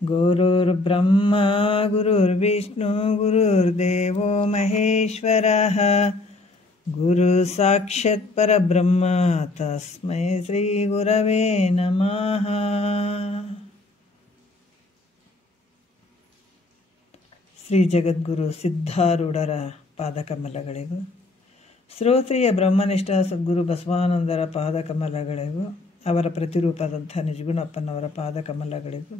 ಗುರುರ್ಬ್ರಹ್ಮ ಗುರುರ್ವಿಷ್ಣು ಗುರುರ್ದೇವೋ ಮಹೇಶ್ವರಃ ಗುರು ಸಾಕ್ಷಾತ್ ಪರಬ್ರಹ್ಮ ತಸ್ಮೈ ಶ್ರೀ ಗುರವೇ ನಮಃ. ಶ್ರೀ ಜಗದ್ಗುರು ಸಿದ್ಧಾರೂಢರ ಪಾದಕಮಲಗಳಿಗೂ, ಶ್ರೋತ್ರಿಯ ಬ್ರಹ್ಮನಿಷ್ಠ ಸದ್ಗುರು ಬಸವಾನಂದರ ಪಾದಕಮಲಗಳಿಗೂ, ಅವರ ಪ್ರತಿರೂಪದಂಥ ನಿಜಗುಣಪ್ಪನವರ ಪಾದಕಮಲಗಳಿಗೂ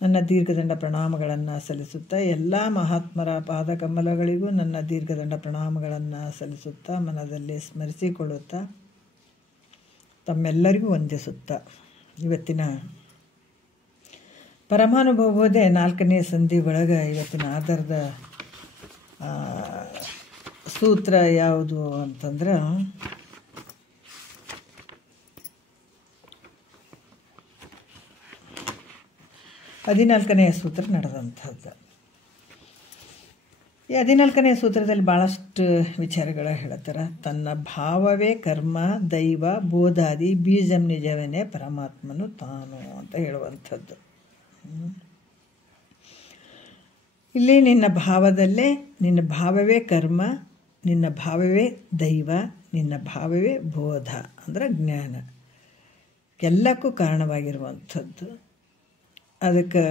ನನ್ನ ದೀರ್ಘದಂಡ ಪ್ರಣಾಮಗಳನ್ನು ಸಲ್ಲಿಸುತ್ತಾ, ಎಲ್ಲ ಮಹಾತ್ಮರ ಪಾದಕಮಲಗಳಿಗೂ ನನ್ನ ದೀರ್ಘದಂಡ ಪ್ರಣಾಮಗಳನ್ನು ಸಲ್ಲಿಸುತ್ತಾ, ಮನದಲ್ಲಿ ಸ್ಮರಿಸಿಕೊಳ್ಳುತ್ತಾ, ತಮ್ಮೆಲ್ಲರಿಗೂ ವಂದಿಸುತ್ತಾ, ಇವತ್ತಿನ ಪರಮಾನುಭವಬೋಧೆ 4ನೇ ಸಂಧಿ ಒಳಗೆ ಇವತ್ತಿನ ಆಧಾರದ ಸೂತ್ರ ಯಾವುದು ಅಂತಂದ್ರೆ, ಹದಿನಾಲ್ಕನೆಯ ಸೂತ್ರ ನಡೆದಂಥದ್ದು. ಈ 14ನೇ ಸೂತ್ರದಲ್ಲಿ ಭಾಳಷ್ಟು ವಿಚಾರಗಳ ಹೇಳ್ತಾರೆ. ತನ್ನ ಭಾವವೇ ಕರ್ಮ, ದೈವ, ಬೋಧಾದಿ ಬೀಜಂ ನಿಜವೇ ಪರಮಾತ್ಮನು ತಾನು ಅಂತ ಹೇಳುವಂಥದ್ದು. ಇಲ್ಲಿ ನಿನ್ನ ಭಾವದಲ್ಲೇ, ನಿನ್ನ ಭಾವವೇ ಕರ್ಮ, ನಿನ್ನ ಭಾವವೇ ದೈವ, ನಿನ್ನ ಭಾವವೇ ಬೋಧ ಅಂದರೆ ಜ್ಞಾನ, ಎಲ್ಲಕ್ಕೂ ಕಾರಣವಾಗಿರುವಂಥದ್ದು. ಅದಕ್ಕೆ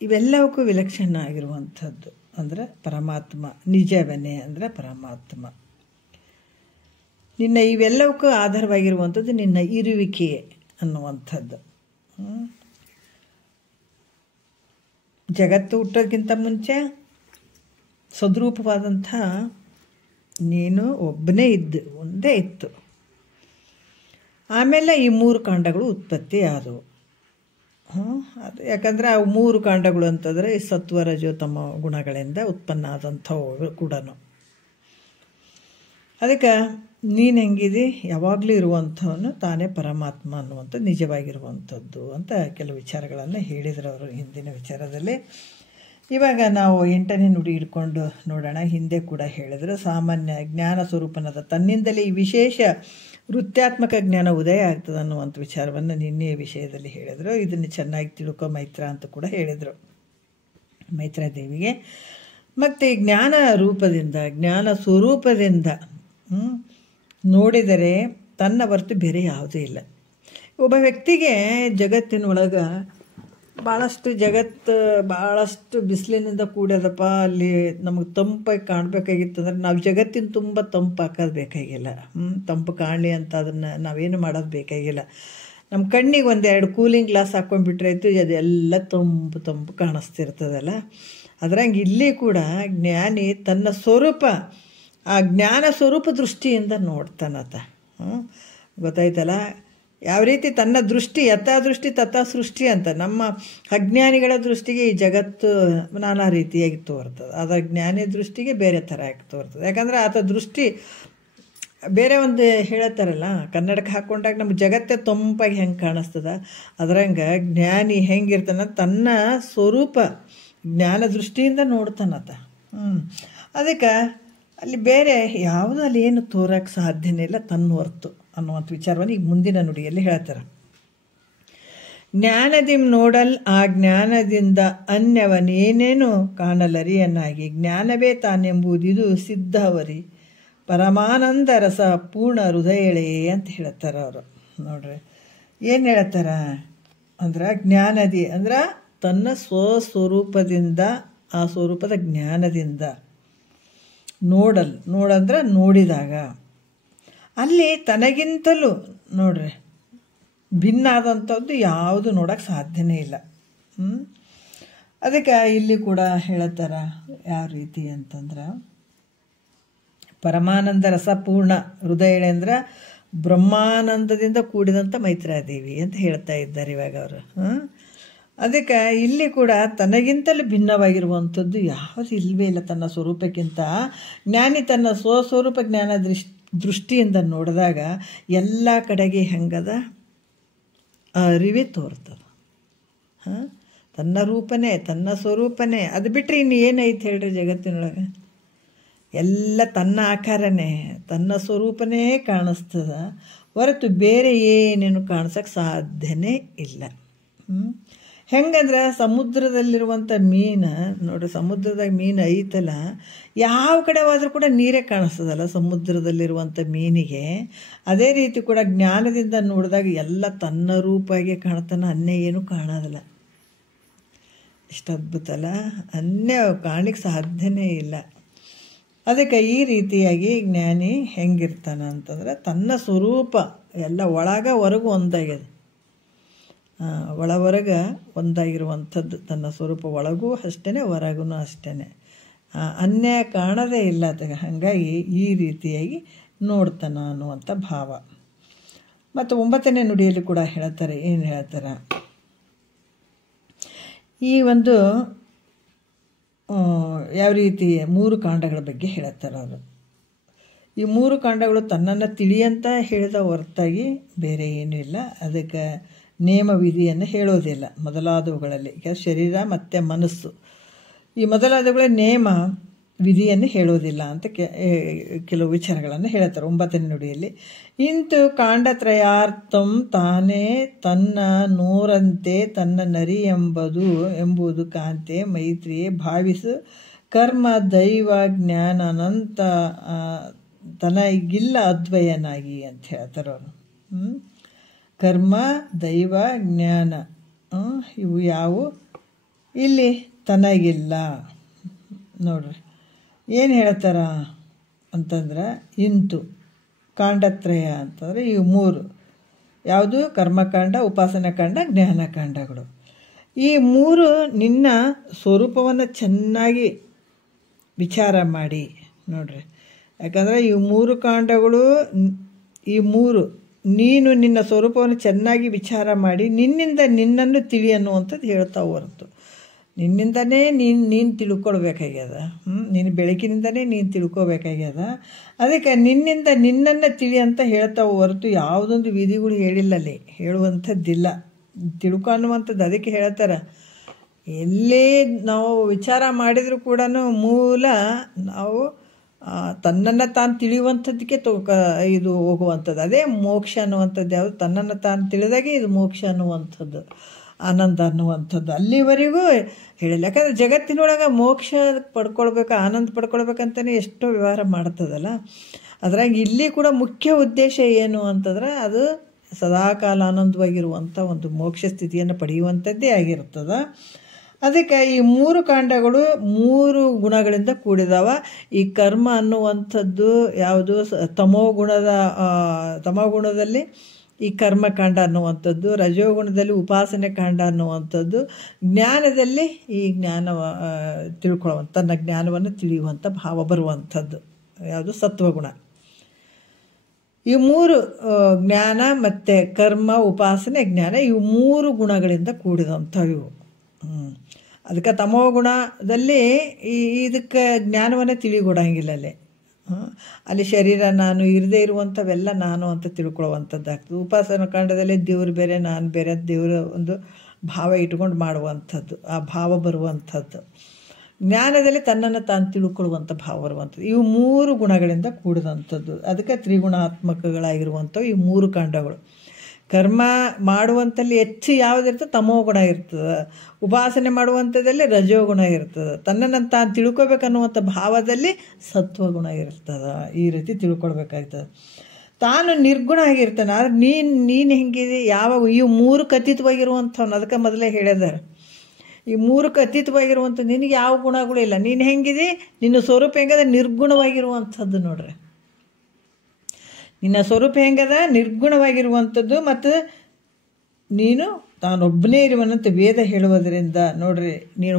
ಇವೆಲ್ಲವಕ್ಕೂ ವಿಲಕ್ಷಣ ಆಗಿರುವಂಥದ್ದು ಅಂದರೆ ಪರಮಾತ್ಮ, ನಿಜವನೇ ಅಂದರೆ ಪರಮಾತ್ಮ. ನಿನ್ನ ಇವೆಲ್ಲವಕ್ಕೂ ಆಧಾರವಾಗಿರುವಂಥದ್ದು ನಿನ್ನ ಇರುವಿಕೆ ಅನ್ನುವಂಥದ್ದು. ಜಗತ್ತು ಹುಟ್ಟೋದಕ್ಕಿಂತ ಮುಂಚೆ ಸದ್ರೂಪವಾದಂಥ ನೀನು ಒಬ್ಬನೇ ಒಂದೇ ಇತ್ತು. ಆಮೇಲೆ ಈ 3 ಕಾಂಡಗಳು ಉತ್ಪತ್ತಿ ಆದವು. ಅದು ಯಾಕಂದರೆ ಅವು 3 ಕಾಂಡಗಳು ಅಂತಂದರೆ ಈ ಸತ್ವ ರಜೋ ತಮ ಗುಣಗಳಿಂದ ಉತ್ಪನ್ನ ಆದಂಥವು ಕೂಡ. ಅದಕ್ಕೆ ನೀನು ಹೆಂಗಿದಿ, ಯಾವಾಗಲೂ ಇರುವಂಥವನು ತಾನೇ ಪರಮಾತ್ಮ ಅನ್ನುವಂಥದ್ದು ನಿಜವಾಗಿರುವಂಥದ್ದು ಅಂತ ಕೆಲವು ವಿಚಾರಗಳನ್ನು ಹೇಳಿದರು ಅವರು ಹಿಂದಿನ ವಿಚಾರದಲ್ಲಿ. ಇವಾಗ ನಾವು 8ನೇ ನುಡಿ ಇಟ್ಕೊಂಡು ನೋಡೋಣ. ಹಿಂದೆ ಕೂಡ ಹೇಳಿದ್ರು, ಸಾಮಾನ್ಯ ಜ್ಞಾನ ಸ್ವರೂಪನಾದ ತನ್ನಿಂದಲೇ ಈ ವಿಶೇಷ ವೃತ್ತಾತ್ಮಕ ಜ್ಞಾನ ಉದಯ ಆಗ್ತದೆ ಅನ್ನುವಂಥ ವಿಚಾರವನ್ನು ನಿನ್ನೆ ವಿಷಯದಲ್ಲಿ ಹೇಳಿದರು. ಇದನ್ನು ಚೆನ್ನಾಗಿ ತಿಳ್ಕೊ ಮೈತ್ರ ಅಂತ ಕೂಡ ಹೇಳಿದರು ಮೈತ್ರಾದೇವಿಗೆ. ಮತ್ತು ಈ ಜ್ಞಾನ ರೂಪದಿಂದ, ಜ್ಞಾನ ಸ್ವರೂಪದಿಂದ ನೋಡಿದರೆ ತನ್ನ ಹೊರತು ಬೇರೆ ಯಾವುದೂ ಇಲ್ಲ. ಒಬ್ಬ ವ್ಯಕ್ತಿಗೆ ಜಗತ್ತಿನೊಳಗೆ ಭಾಳಷ್ಟು ಬಿಸಿಲಿನಿಂದ ಕೂಡ್ಯದಪ್ಪ, ಅಲ್ಲಿ ನಮಗೆ ತಂಪಾಗಿ ಕಾಣಬೇಕಾಗಿತ್ತು ಅಂದರೆ ನಾವು ಜಗತ್ತಿನ ತುಂಬ ತಂಪು ಹಾಕೋದು ಬೇಕಾಗಿಲ್ಲ. ತಂಪು ಕಾಣಲಿ ಅಂತ ಅದನ್ನು ನಾವೇನು ಮಾಡೋದು ಬೇಕಾಗಿಲ್ಲ. ನಮ್ಮ ಕಣ್ಣಿಗೆ 1-2 ಕೂಲಿಂಗ್ ಗ್ಲಾಸ್ ಹಾಕ್ಕೊಂಡ್ಬಿಟ್ರೆ ಆಯಿತು, ಅದೆಲ್ಲ ತಂಪು ಕಾಣಿಸ್ತಿರ್ತದಲ್ಲ. ಅದ್ರಂಗೆ ಇಲ್ಲಿ ಕೂಡ ಜ್ಞಾನಿ ತನ್ನ ಸ್ವರೂಪ, ಆ ಜ್ಞಾನ ಸ್ವರೂಪ ದೃಷ್ಟಿಯಿಂದ ನೋಡ್ತಾನತ. ಗೊತ್ತಾಯ್ತಲ್ಲ ಯಾವ ರೀತಿ ತನ್ನ ದೃಷ್ಟಿ, ಯಥಾ ದೃಷ್ಟಿ ತಥಾ ಸೃಷ್ಟಿ ಅಂತ. ನಮ್ಮ ಅಜ್ಞಾನಿಗಳ ದೃಷ್ಟಿಗೆ ಈ ಜಗತ್ತು ನಾನಾ ರೀತಿಯಾಗಿ ತೋರ್ತದೆ, ಅದರ ಜ್ಞಾನಿ ದೃಷ್ಟಿಗೆ ಬೇರೆ ಥರ ಆಗಿ ತೋರ್ತದೆ. ಯಾಕಂದರೆ ಆತ ದೃಷ್ಟಿ ಬೇರೆ ಒಂದು ಹೇಳತ್ತಾರಲ್ಲ, ಕನ್ನಡಕ್ಕೆ ಹಾಕ್ಕೊಂಡಾಗ ನಮ್ಮ ಜಗತ್ತೇ ತಂಪಾಗಿ ಹೆಂಗೆ ಕಾಣಿಸ್ತದ, ಅದರಂಗೆ ಜ್ಞಾನಿ ಹೆಂಗಿರ್ತಾನ ತನ್ನ ಸ್ವರೂಪ ಜ್ಞಾನ ದೃಷ್ಟಿಯಿಂದ ನೋಡ್ತಾನತ. ಅದಕ್ಕೆ ಅಲ್ಲಿ ಬೇರೆ ಯಾವುದೂ ಅಲ್ಲಿ ಏನು ತೋರಕ್ಕೆ ಸಾಧ್ಯನೇ ಇಲ್ಲ ತನ್ನ ಹೊರ್ತು ಅನ್ನುವಂಥ ವಿಚಾರವನ್ನು ಈಗ ಮುಂದಿನ ನುಡಿಯಲ್ಲಿ ಹೇಳ್ತಾರೆ. ಜ್ಞಾನದಿಂ ನೋಡಲ್ ಆ ಜ್ಞಾನದಿಂದ ಅನ್ಯವನೇನೇನು ಕಾಣಲರಿಯನ್ನಾಗಿ ಜ್ಞಾನವೇ ತಾನೆಂಬುದಿದು ಸಿದ್ಧವರಿ ಪರಮಾನಂದ ರಸ ಪೂರ್ಣ ಹೃದಯಳೇ ಅಂತ ಹೇಳ್ತಾರೆ ಅವರು. ನೋಡ್ರಿ ಏನು ಹೇಳ್ತಾರ ಅಂದ್ರೆ, ಜ್ಞಾನದಿ ಅಂದ್ರೆ ತನ್ನ ಸ್ವಸ್ವರೂಪದಿಂದ, ಆ ಸ್ವರೂಪದ ಜ್ಞಾನದಿಂದ ನೋಡಂದ್ರೆ ನೋಡಿದಾಗ ಅಲ್ಲಿ ತನಗಿಂತಲೂ ನೋಡ್ರಿ ಭಿನ್ನ ಆದಂಥದ್ದು ಯಾವುದು ನೋಡೋಕ್ಕೆ ಸಾಧ್ಯನೇ ಇಲ್ಲ. ಅದಕ್ಕೆ ಇಲ್ಲಿ ಕೂಡ ಹೇಳತ್ತಾರ ಯಾವ ರೀತಿ ಅಂತಂದ್ರೆ, ಪರಮಾನಂದ ರಸಪೂರ್ಣ ಹೃದಯ ಅಂದ್ರೆ ಬ್ರಹ್ಮಾನಂದದಿಂದ ಕೂಡಿದಂಥ ಮೈತ್ರಾದೇವಿ ಅಂತ ಹೇಳ್ತಾ ಇದ್ದಾರೆ ಇವಾಗ ಅವರು. ಅದಕ್ಕೆ ಇಲ್ಲಿ ಕೂಡ ತನಗಿಂತಲೂ ಭಿನ್ನವಾಗಿರುವಂಥದ್ದು ಯಾವುದು ಇಲ್ಲವೇ ಇಲ್ಲ ತನ್ನ ಸ್ವರೂಪಕ್ಕಿಂತ. ಜ್ಞಾನಿ ತನ್ನ ಸ್ವಸ್ವರೂಪ ಜ್ಞಾನ ದೃಷ್ಟಿಯಿಂದ ನೋಡಿದಾಗ ಎಲ್ಲ ಕಡೆಗೆ ಹೆಂಗದ ಅರಿವೇ ತೋರ್ತದೆ. ತನ್ನ ರೂಪನೇ, ತನ್ನ ಸ್ವರೂಪನೇ. ಅದು ಬಿಟ್ಟರೆ ಇನ್ನು ಏನೈತೆ ಹೇಳ್ರಿ ಜಗತ್ತಿನೊಳಗೆ? ಎಲ್ಲ ತನ್ನ ಆಕಾರನೇ, ತನ್ನ ಸ್ವರೂಪನೇ ಕಾಣಿಸ್ತದ ಹೊರತು ಬೇರೆ ಏನೇನು ಕಾಣಿಸೋಕ್ಕೆ ಸಾಧ್ಯನೇ ಇಲ್ಲ. ಹೆಂಗಂದ್ರೆ ಸಮುದ್ರದಲ್ಲಿರುವಂಥ ಮೀನು ನೋಡ್ರಿ, ಸಮುದ್ರದಾಗ ಮೀನು ಐತಲ್ಲ, ಯಾವ ಕಡೆ ಹೋದ್ರೂ ಕೂಡ ನೀರೇ ಕಾಣಿಸ್ತದಲ್ಲ ಸಮುದ್ರದಲ್ಲಿರುವಂಥ ಮೀನಿಗೆ. ಅದೇ ರೀತಿ ಕೂಡ ಜ್ಞಾನದಿಂದ ನೋಡಿದಾಗ ಎಲ್ಲ ತನ್ನ ರೂಪಾಗೆ ಕಾಣ್ತಾನೆ, ಅನ್ಯ ಏನೂ ಕಾಣೋದಿಲ್ಲ. ಎಷ್ಟು ಅದ್ಭುತ ಅಲ್ಲ, ಅನ್ಯ ಕಾಣಲಿಕ್ಕೆ ಸಾಧ್ಯನೇ ಇಲ್ಲ. ಅದಕ್ಕೆ ಈ ರೀತಿಯಾಗಿ ಜ್ಞಾನಿ ಹೆಂಗಿರ್ತಾನೆ ಅಂತಂದ್ರೆ ತನ್ನ ಸ್ವರೂಪ ಎಲ್ಲ ಒಳಗ ಹೊರಗು ಒಂದಾಗ್ಯದ. ಹೊರಗೆ ಒಂದಾಗಿರುವಂಥದ್ದು ತನ್ನ ಸ್ವರೂಪ, ಒಳಗೂ ಅಷ್ಟೇ ಹೊರಗೂ ಅಷ್ಟೇ, ಅನ್ಯ ಕಾಣದೇ ಇಲ್ಲ. ಹಾಗಾಗಿ ಈ ರೀತಿಯಾಗಿ ನೋಡ್ತಾನೆ ಅನ್ನುವಂಥ ಭಾವ. ಮತ್ತು 9ನೇ ನುಡಿಯಲ್ಲಿ ಕೂಡ ಹೇಳ್ತಾರೆ, ಏನು ಹೇಳ್ತಾರೆ, ಈ ಒಂದು ಯಾವ ರೀತಿ 3 ಕಾಂಡಗಳ ಬಗ್ಗೆ ಹೇಳ್ತಾರೆ ಅವರು. ಈ 3 ಕಾಂಡಗಳು ತನ್ನನ್ನು ತಿಳಿಯಂತ ಹೇಳಿದ ಹೊರತಾಗಿ ಬೇರೆ ಏನೂ ಇಲ್ಲ. ಅದಕ್ಕೆ ನೇಮ ವಿಧಿಯನ್ನು ಹೇಳೋದಿಲ್ಲ ಮೊದಲಾದವುಗಳಲ್ಲಿ. ಈಗ ಶರೀರ ಮತ್ತು ಮನಸ್ಸು ಈ ಮೊದಲಾದವುಗಳ ನೇಮ ವಿಧಿಯನ್ನು ಹೇಳೋದಿಲ್ಲ ಅಂತ ಕೆಲವು ವಿಚಾರಗಳನ್ನು ಹೇಳ್ತಾರೆ 9ನೇ ನುಡಿಯಲ್ಲಿ. ಇಂತು ಕಾಂಡತ್ರಯಾರ್ಥಂ ತಾನೇ ತನ್ನ ನೂರಂತೆ ತನ್ನ ನರಿ ಎಂಬುದು ಕಾಂತೆ ಮೈತ್ರಿಯೇ ಭಾವಿಸು ಕರ್ಮ ದೈವ ಜ್ಞಾನ ಅನಂತ ತನಗಿಲ್ಲ ಅದ್ವಯನಾಗಿ ಅಂತ ಹೇಳ್ತಾರೆ ಅವರು. ಕರ್ಮ ದೈವ ಜ್ಞಾನ ಇವು ಯಾವು ಇಲ್ಲಿ ತನಗಿಲ್ಲ. ನೋಡ್ರಿ ಏನು ಹೇಳ್ತಾರ ಅಂತಂದ್ರೆ, ಇಂತು ಕಾಂಡತ್ರಯ ಅಂತಂದರೆ ಇವು 3 ಯಾವುದು, ಕರ್ಮಕಾಂಡ, ಉಪಾಸನಕಾಂಡ, ಜ್ಞಾನಕಾಂಡಗಳು. ಈ 3 ನಿನ್ನ ಸ್ವರೂಪವನ್ನು ಚೆನ್ನಾಗಿ ವಿಚಾರ ಮಾಡಿ ನೋಡ್ರಿ. ಯಾಕಂದರೆ ಈ 3 ಕಾಂಡಗಳು, ಈ 3 ನೀನು ನಿನ್ನ ಸ್ವರೂಪವನ್ನು ಚೆನ್ನಾಗಿ ವಿಚಾರ ಮಾಡಿ ನಿನ್ನಿಂದ ನಿನ್ನನ್ನು ತಿಳಿ ಅನ್ನುವಂಥದ್ದು ಹೇಳ್ತಾ ಹೊರತು ನಿನ್ನಿಂದನೇ ನೀನು ತಿಳ್ಕೊಳ್ಬೇಕಾಗ್ಯದ. ನಿನ್ನ ಬೆಳಕಿನಿಂದನೇ ನೀನು ತಿಳ್ಕೊಬೇಕಾಗ್ಯದ. ಅದಕ್ಕೆ ನಿನ್ನಿಂದ ನಿನ್ನನ್ನು ತಿಳಿ ಅಂತ ಹೇಳ್ತಾ ಹೊರತು ಯಾವುದೊಂದು ವಿಧಿಗಳು ಹೇಳಿಲ್ಲಲ್ಲಿ, ಹೇಳುವಂಥದ್ದಿಲ್ಲ. ತಿಳ್ಕೊ ಅನ್ನುವಂಥದ್ದು ಅದಕ್ಕೆ ಹೇಳ್ತಾರೆ. ಎಲ್ಲೇ ನಾವು ವಿಚಾರ ಮಾಡಿದರೂ ಕೂಡ ಮೂಲ ನಾವು ತನ್ನನ್ನು ತಾನು ತಿಳಿಯುವಂಥದ್ದಕ್ಕೆ ಇದು ಹೋಗುವಂಥದ್ದು. ಅದೇ ಮೋಕ್ಷ ಅನ್ನುವಂಥದ್ದು. ಯಾವುದು ತನ್ನನ್ನು ತಾನು ತಿಳಿದಾಗೆ ಇದು ಮೋಕ್ಷ ಅನ್ನುವಂಥದ್ದು, ಆನಂದ ಅನ್ನುವಂಥದ್ದು. ಅಲ್ಲಿವರೆಗೂ ಹೇಳಿಲ್ಲ. ಯಾಕಂದರೆ ಜಗತ್ತಿನೊಳಗೆ ಮೋಕ್ಷ ಪಡ್ಕೊಳ್ಬೇಕು, ಆನಂದ ಪಡ್ಕೊಳ್ಬೇಕಂತಲೇ ಎಷ್ಟೋ ವ್ಯವಹಾರ ಮಾಡ್ತದಲ್ಲ. ಅದ್ರಾಗ ಇಲ್ಲಿ ಕೂಡ ಮುಖ್ಯ ಉದ್ದೇಶ ಏನು ಅಂತಂದ್ರೆ ಅದು ಸದಾಕಾಲ ಆನಂದವಾಗಿರುವಂಥ ಒಂದು ಮೋಕ್ಷ ಸ್ಥಿತಿಯನ್ನು ಪಡೆಯುವಂಥದ್ದೇ ಆಗಿರ್ತದೆ. ಅದಕ್ಕೆ ಈ 3 ಕಾಂಡಗಳು 3 ಗುಣಗಳಿಂದ ಕೂಡಿದಾವ. ಈ ಕರ್ಮ ಅನ್ನುವಂಥದ್ದು ಯಾವುದು, ತಮೋಗುಣದಲ್ಲಿ ಈ ಕರ್ಮಕಾಂಡ ಅನ್ನುವಂಥದ್ದು, ರಜೋಗುಣದಲ್ಲಿ ಉಪಾಸನೆ ಕಾಂಡ ಅನ್ನುವಂಥದ್ದು, ಜ್ಞಾನದಲ್ಲಿ ಈ ತಿಳ್ಕೊಳ್ಳುವಂಥ ತನ್ನ ಜ್ಞಾನವನ್ನು ತಿಳಿಯುವಂಥ ಭಾವ ಬರುವಂಥದ್ದು ಯಾವುದು, ಸತ್ವಗುಣ. ಈ 3 ಜ್ಞಾನ ಮತ್ತು ಕರ್ಮ ಉಪಾಸನೆ ಜ್ಞಾನ ಇವು 3 ಗುಣಗಳಿಂದ ಕೂಡಿದಂಥವು ಇವು. ಅದಕ್ಕೆ ತಮೋಗುಣದಲ್ಲಿ ಇದಕ್ಕೆ ಜ್ಞಾನವನ್ನು ತಿಳಿಗೊಡಂಗಿಲ್ಲ. ಅಲ್ಲಿ ಶರೀರ ನಾನು, ಇರದೇ ಇರುವಂಥವೆಲ್ಲ ನಾನು ಅಂತ ತಿಳ್ಕೊಳ್ಳುವಂಥದ್ದಾಗ್ತದೆ. ಉಪಾಸನ ಕಾಂಡದಲ್ಲಿ ದೇವ್ರು ಬೇರೆ ನಾನು ಬೇರೆ, ದೇವರ ಒಂದು ಭಾವ ಇಟ್ಕೊಂಡು ಮಾಡುವಂಥದ್ದು, ಆ ಭಾವ ಬರುವಂಥದ್ದು. ಜ್ಞಾನದಲ್ಲಿ ತನ್ನನ್ನು ತಾನು ತಿಳ್ಕೊಳ್ಳುವಂಥ ಭಾವ ಬರುವಂಥದ್ದು. ಇವು 3 ಗುಣಗಳಿಂದ ಕೂಡಿದಂಥದ್ದು. ಅದಕ್ಕೆ ತ್ರಿಗುಣಾತ್ಮಕಗಳಾಗಿರುವಂಥವು ಈ 3 ಕಾಂಡಗಳು. ಕರ್ಮ ಮಾಡುವಂಥಲ್ಲಿ ಹೆಚ್ಚು ಯಾವುದಿರ್ತದೆ, ತಮೋಗುಣ ಇರ್ತದೆ. ಉಪಾಸನೆ ಮಾಡುವಂಥದ್ದಲ್ಲಿ ರಜೋಗುಣ ಇರ್ತದೆ. ತನ್ನನ್ನು ತಾನು ತಿಳ್ಕೊಬೇಕನ್ನುವಂಥ ಭಾವದಲ್ಲಿ ಸತ್ವಗುಣ ಇರ್ತದೆ. ಈ ರೀತಿ ತಿಳ್ಕೊಳ್ಬೇಕಾಗ್ತದೆ. ತಾನು ನಿರ್ಗುಣ ಆಗಿರ್ತಾನೆ. ಆದರೆ ನೀನು ಹೆಂಗಿದೆ, ಯಾವಾಗ ಈ 3 ಅತೀತವಾಗಿರುವಂಥವ್ನು. ಅದಕ್ಕೆ ಮೊದಲೇ ಹೇಳಿದಾರೆ, ಈ 3 ಅತೀತವಾಗಿರುವಂಥ ನಿನಗೆ ಯಾವ ಗುಣಗಳು ಇಲ್ಲ. ನೀನು ಹೆಂಗಿದೆ, ನಿನ್ನ ಸ್ವರೂಪ ಹೆಂಗದ, ನಿರ್ಗುಣವಾಗಿರುವಂಥದ್ದು ನೋಡ್ರಿ. ನಿನ್ನ ಸ್ವರೂಪ ಹೆಂಗದ, ನಿರ್ಗುಣವಾಗಿರುವಂಥದ್ದು. ಮತ್ತು ನೀನು ತಾನೊಬ್ಬನೇ ಇರುವನಂತ ವೇದ ಹೇಳುವುದರಿಂದ ನೋಡ್ರಿ, ನೀನು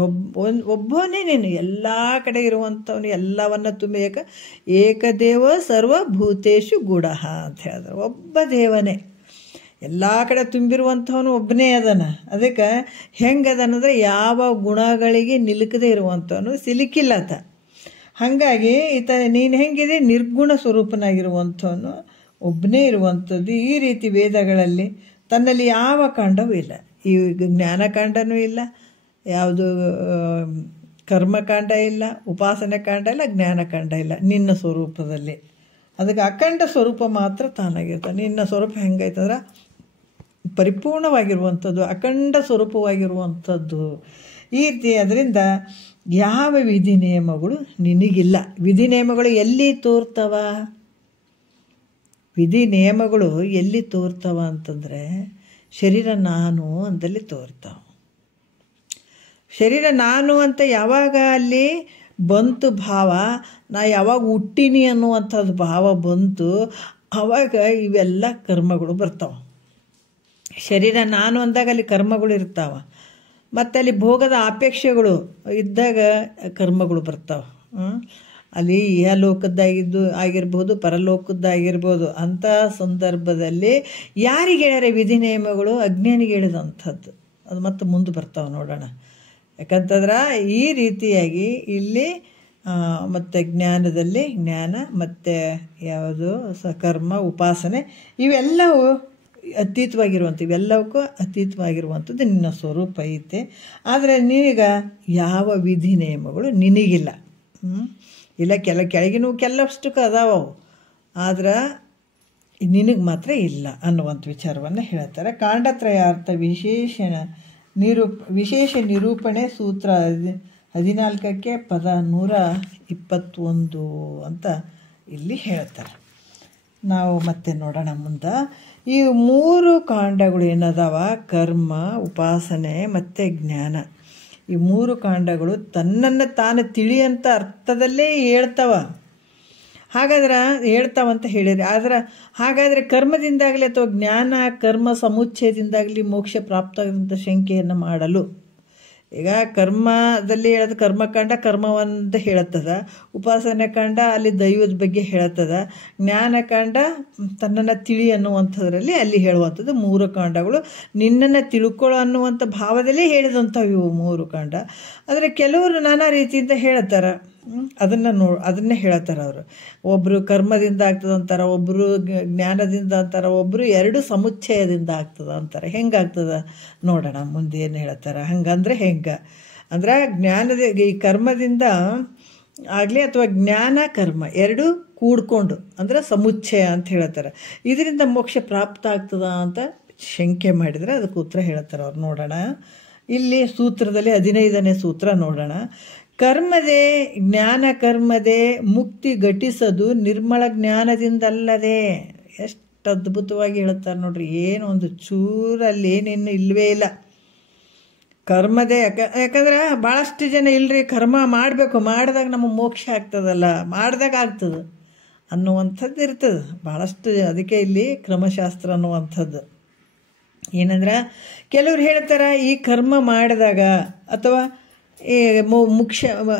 ಒಬ್ಬನೇ, ನೀನು ಎಲ್ಲ ಕಡೆ ಇರುವಂಥವನು, ಎಲ್ಲವನ್ನ ತುಂಬಿ ಏಕದೇವ ಸರ್ವಭೂತೇಶು ಗೂಢ ಅಂತ ಹೇಳಿದ್ರೆ, ಒಬ್ಬ ದೇವನೇ ಎಲ್ಲ ಕಡೆ ತುಂಬಿರುವಂಥವನು ಒಬ್ಬನೇ ಅದನ. ಅದಕ್ಕೆ ಹೆಂಗದನಂದ್ರೆ ಯಾವ ಗುಣಗಳಿಗೆ ನಿಲುಕದೇ ಇರುವಂಥವನು, ಸಿಲುಕಿಲ್ಲತ. ಹಾಗಾಗಿ ನೀನು ಹೆಂಗಿದೆ, ನಿರ್ಗುಣ ಸ್ವರೂಪನಾಗಿರುವಂಥವನು, ಒಬ್ಬನೇ ಇರುವಂಥದ್ದು. ಈ ರೀತಿ ವೇದಗಳಲ್ಲಿ ತನ್ನಲ್ಲಿ ಯಾವ ಕಾಂಡವೂ ಇಲ್ಲ. ಈ ಜ್ಞಾನಕಾಂಡನೂ ಇಲ್ಲ, ಯಾವುದು ಕರ್ಮಕಾಂಡ ಇಲ್ಲ, ಉಪಾಸನೆ ಕಾಂಡ ಇಲ್ಲ, ಜ್ಞಾನಕಾಂಡ ಇಲ್ಲ ನಿನ್ನ ಸ್ವರೂಪದಲ್ಲಿ. ಅದಕ್ಕೆ ಅಖಂಡ ಸ್ವರೂಪ ಮಾತ್ರ ತಾನಾಗಿರ್ತಾನೆ. ನಿನ್ನ ಸ್ವರೂಪ ಹೆಂಗೈತಂದ್ರೆ ಪರಿಪೂರ್ಣವಾಗಿರುವಂಥದ್ದು, ಅಖಂಡ ಸ್ವರೂಪವಾಗಿರುವಂಥದ್ದು. ಈ ರೀತಿ ಅದರಿಂದ ಯಾವ ವಿಧಿ ನಿಯಮಗಳು ನಿನಗಿಲ್ಲ. ವಿಧಿ ನಿಯಮಗಳು ಎಲ್ಲಿ ತೋರ್ತವ? ವಿಧಿ ನಿಯಮಗಳು ಎಲ್ಲಿ ತೋರ್ತವ ಅಂತಂದರೆ ಶರೀರ ನಾನು ಅಂದಲ್ಲಿ ತೋರ್ತಾವ. ಶರೀರ ನಾನು ಅಂತ ಯಾವಾಗ ಅಲ್ಲಿ ಬಂತು ಭಾವ, ನಾ ಯಾವಾಗ ಹುಟ್ಟಿನಿ ಅನ್ನುವಂಥದ್ದು ಭಾವ ಬಂತು, ಆವಾಗ ಇವೆಲ್ಲ ಕರ್ಮಗಳು ಬರ್ತಾವೆ. ಶರೀರ ನಾನು ಅಂದಾಗ ಅಲ್ಲಿ ಕರ್ಮಗಳು ಇರ್ತಾವೆ. ಮತ್ತು ಅಲ್ಲಿ ಭೋಗದ ಅಪೇಕ್ಷೆಗಳು ಇದ್ದಾಗ ಕರ್ಮಗಳು ಬರ್ತಾವೆ. ಅಲ್ಲಿ ಇಹಲೋಕದ್ದಾಗಿದ್ದು ಆಗಿರ್ಬೋದು, ಪರಲೋಕದ್ದಾಗಿರ್ಬೋದು. ಅಂಥ ಸಂದರ್ಭದಲ್ಲಿ ಯಾರಿಗೆ ಹೇಳ್ಯಾರ ವಿಧಿ ನಿಯಮಗಳು? ಅಜ್ಞಾನಿಗೆ ಹೇಳಿದಂಥದ್ದು. ಅದು ಮತ್ತೆ ಮುಂದೆ ಬರ್ತಾವೆ ನೋಡೋಣ. ಯಾಕಂತಂದ್ರೆ ಈ ರೀತಿಯಾಗಿ ಇಲ್ಲಿ ಮತ್ತು ಜ್ಞಾನದಲ್ಲಿ ಜ್ಞಾನ ಮತ್ತು ಯಾವುದು ಕರ್ಮ ಉಪಾಸನೆ ಇವೆಲ್ಲವೂ ಅತೀತವಾಗಿರುವಂಥ, ಇವೆಲ್ಲವಕ್ಕೂ ಅತೀತವಾಗಿರುವಂಥದ್ದು ನಿನ್ನ ಸ್ವರೂಪ ಐತೆ. ಆದರೆ ನಿನಗ ಯಾವ ವಿಧಿ ನಿಯಮಗಳು ನಿನಗಿಲ್ಲ. ಇಲ್ಲ, ಕೆಳಗಿನವು ಕೆಲವಷ್ಟಕ್ಕೆ ಅದಾವವು, ಆದ್ರೆ ನಿನಗೆ ಮಾತ್ರ ಇಲ್ಲ ಅನ್ನುವಂಥ ವಿಚಾರವನ್ನು ಹೇಳ್ತಾರೆ. ಕಾಂಡತ್ರಯಾರ್ಥ ವಿಶೇಷ ನಿರೂಪಣೆ ಸೂತ್ರ 14ಕ್ಕೆ ಪದ 121 ಅಂತ ಇಲ್ಲಿ ಹೇಳ್ತಾರೆ. ನಾವು ಮತ್ತೆ ನೋಡೋಣ ಮುಂದೆ. ಈ 3 ಕಾಂಡಗಳು ಏನದಾವ, ಕರ್ಮ, ಉಪಾಸನೆ ಮತ್ತು ಜ್ಞಾನ. ಈ 3 ಕಾಂಡಗಳು ತನ್ನನ್ನು ತಾನು ತಿಳಿಯಂಥ ಅರ್ಥದಲ್ಲೇ ಹೇಳ್ತಾವ. ಹಾಗಾದ್ರೆ ಹೇಳ್ತಾವಂತ ಹೇಳಿರಿ. ಹಾಗಾದರೆ ಕರ್ಮದಿಂದಾಗಲಿ ಅಥವಾ ಜ್ಞಾನ ಕರ್ಮ ಸಮುಚ್ಚಯದಿಂದಾಗಲಿ ಮೋಕ್ಷ ಪ್ರಾಪ್ತ ಆದಂಥ ಶಂಕೆಯನ್ನು ಮಾಡಲು. ಈಗ ಕರ್ಮದಲ್ಲಿ ಹೇಳೋದು ಕರ್ಮಕಾಂಡ ಕರ್ಮವಂತ ಹೇಳುತ್ತದ, ಉಪಾಸನೆ ಕಾಂಡ ಅಲ್ಲಿ ದೈವದ ಬಗ್ಗೆ ಹೇಳುತ್ತದ, ಜ್ಞಾನಕಾಂಡ ತನ್ನನ್ನು ತಿಳಿ ಅನ್ನುವಂಥದ್ರಲ್ಲಿ ಅಲ್ಲಿ ಹೇಳುವಂಥದ್ದು. 3 ಕಾಂಡಗಳು ನಿನ್ನನ್ನು ತಿಳ್ಕೊಳ್ಳೋ ಅನ್ನುವಂಥ ಭಾವದಲ್ಲೇ ಹೇಳಿದಂಥವು ಇವು 3 ಕಾಂಡ. ಆದರೆ ಕೆಲವರು ನಾನಾ ರೀತಿಯಿಂದ ಹೇಳ್ತಾರೆ, ಅದನ್ನೇ ಹೇಳ್ತಾರೆ ಅವರು. ಒಬ್ಬರು ಕರ್ಮದಿಂದ ಆಗ್ತದೆ ಅಂತಾರೆ, ಒಬ್ಬರು ಜ್ಞಾನದಿಂದ ಅಂತಾರೆ, ಒಬ್ಬರು 2 ಸಮುಚ್ಚಯದಿಂದ ಆಗ್ತದೆ ಅಂತಾರೆ. ಹೆಂಗಾಗ್ತದೆ ನೋಡೋಣ ಮುಂದೆ ಏನು ಹೇಳ್ತಾರೆ. ಹಂಗಂದ್ರೆ ಅಂದ್ರೆ ಈ ಕರ್ಮದಿಂದ ಆಗಲಿ ಅಥವಾ ಜ್ಞಾನ ಕರ್ಮ 2 ಕೂಡ್ಕೊಂಡು ಅಂದ್ರೆ ಸಮುಚ್ಚಯ ಅಂತ ಹೇಳ್ತಾರೆ. ಇದರಿಂದ ಮೋಕ್ಷ ಪ್ರಾಪ್ತ ಆಗ್ತದ ಅಂತ ಶಂಕೆ ಮಾಡಿದರೆ ಅದಕ್ಕೆ ಉತ್ತರ ಹೇಳ್ತಾರೆ ಅವ್ರು. ನೋಡೋಣ ಇಲ್ಲಿ ಸೂತ್ರದಲ್ಲಿ 15ನೇ ಸೂತ್ರ ನೋಡೋಣ. ಕರ್ಮದೇ ಜ್ಞಾನ ಕರ್ಮದೇ ಮುಕ್ತಿ ಘಟಿಸದು ನಿರ್ಮಲ ಜ್ಞಾನದಿಂದಲ್ಲದೆ. ಎಷ್ಟು ಅದ್ಭುತವಾಗಿ ಹೇಳ್ತಾರೆ ನೋಡ್ರಿ. ಏನು ಒಂದು ಚೂರಲ್ಲಿ ಏನೇನು ಇಲ್ಲವೇ ಇಲ್ಲ. ಕರ್ಮದೇ ಯಾಕಂದ್ರೆ ಭಾಳಷ್ಟು ಜನ ಇಲ್ಲರಿ ಕರ್ಮ ಮಾಡಬೇಕು, ಮಾಡಿದಾಗ ನಮಗೆ ಮೋಕ್ಷ ಆಗ್ತದಲ್ಲ, ಮಾಡಿದಾಗ ಆಗ್ತದೆ ಅನ್ನುವಂಥದ್ದು ಇರ್ತದೆ ಭಾಳಷ್ಟು. ಅದಕ್ಕೆ ಇಲ್ಲಿ ಕ್ರಮಶಾಸ್ತ್ರ ಅನ್ನುವಂಥದ್ದು ಏನಂದ್ರೆ ಕೆಲವ್ರು ಹೇಳ್ತಾರೆ ಈ ಕರ್ಮ ಮಾಡಿದಾಗ ಅಥವಾ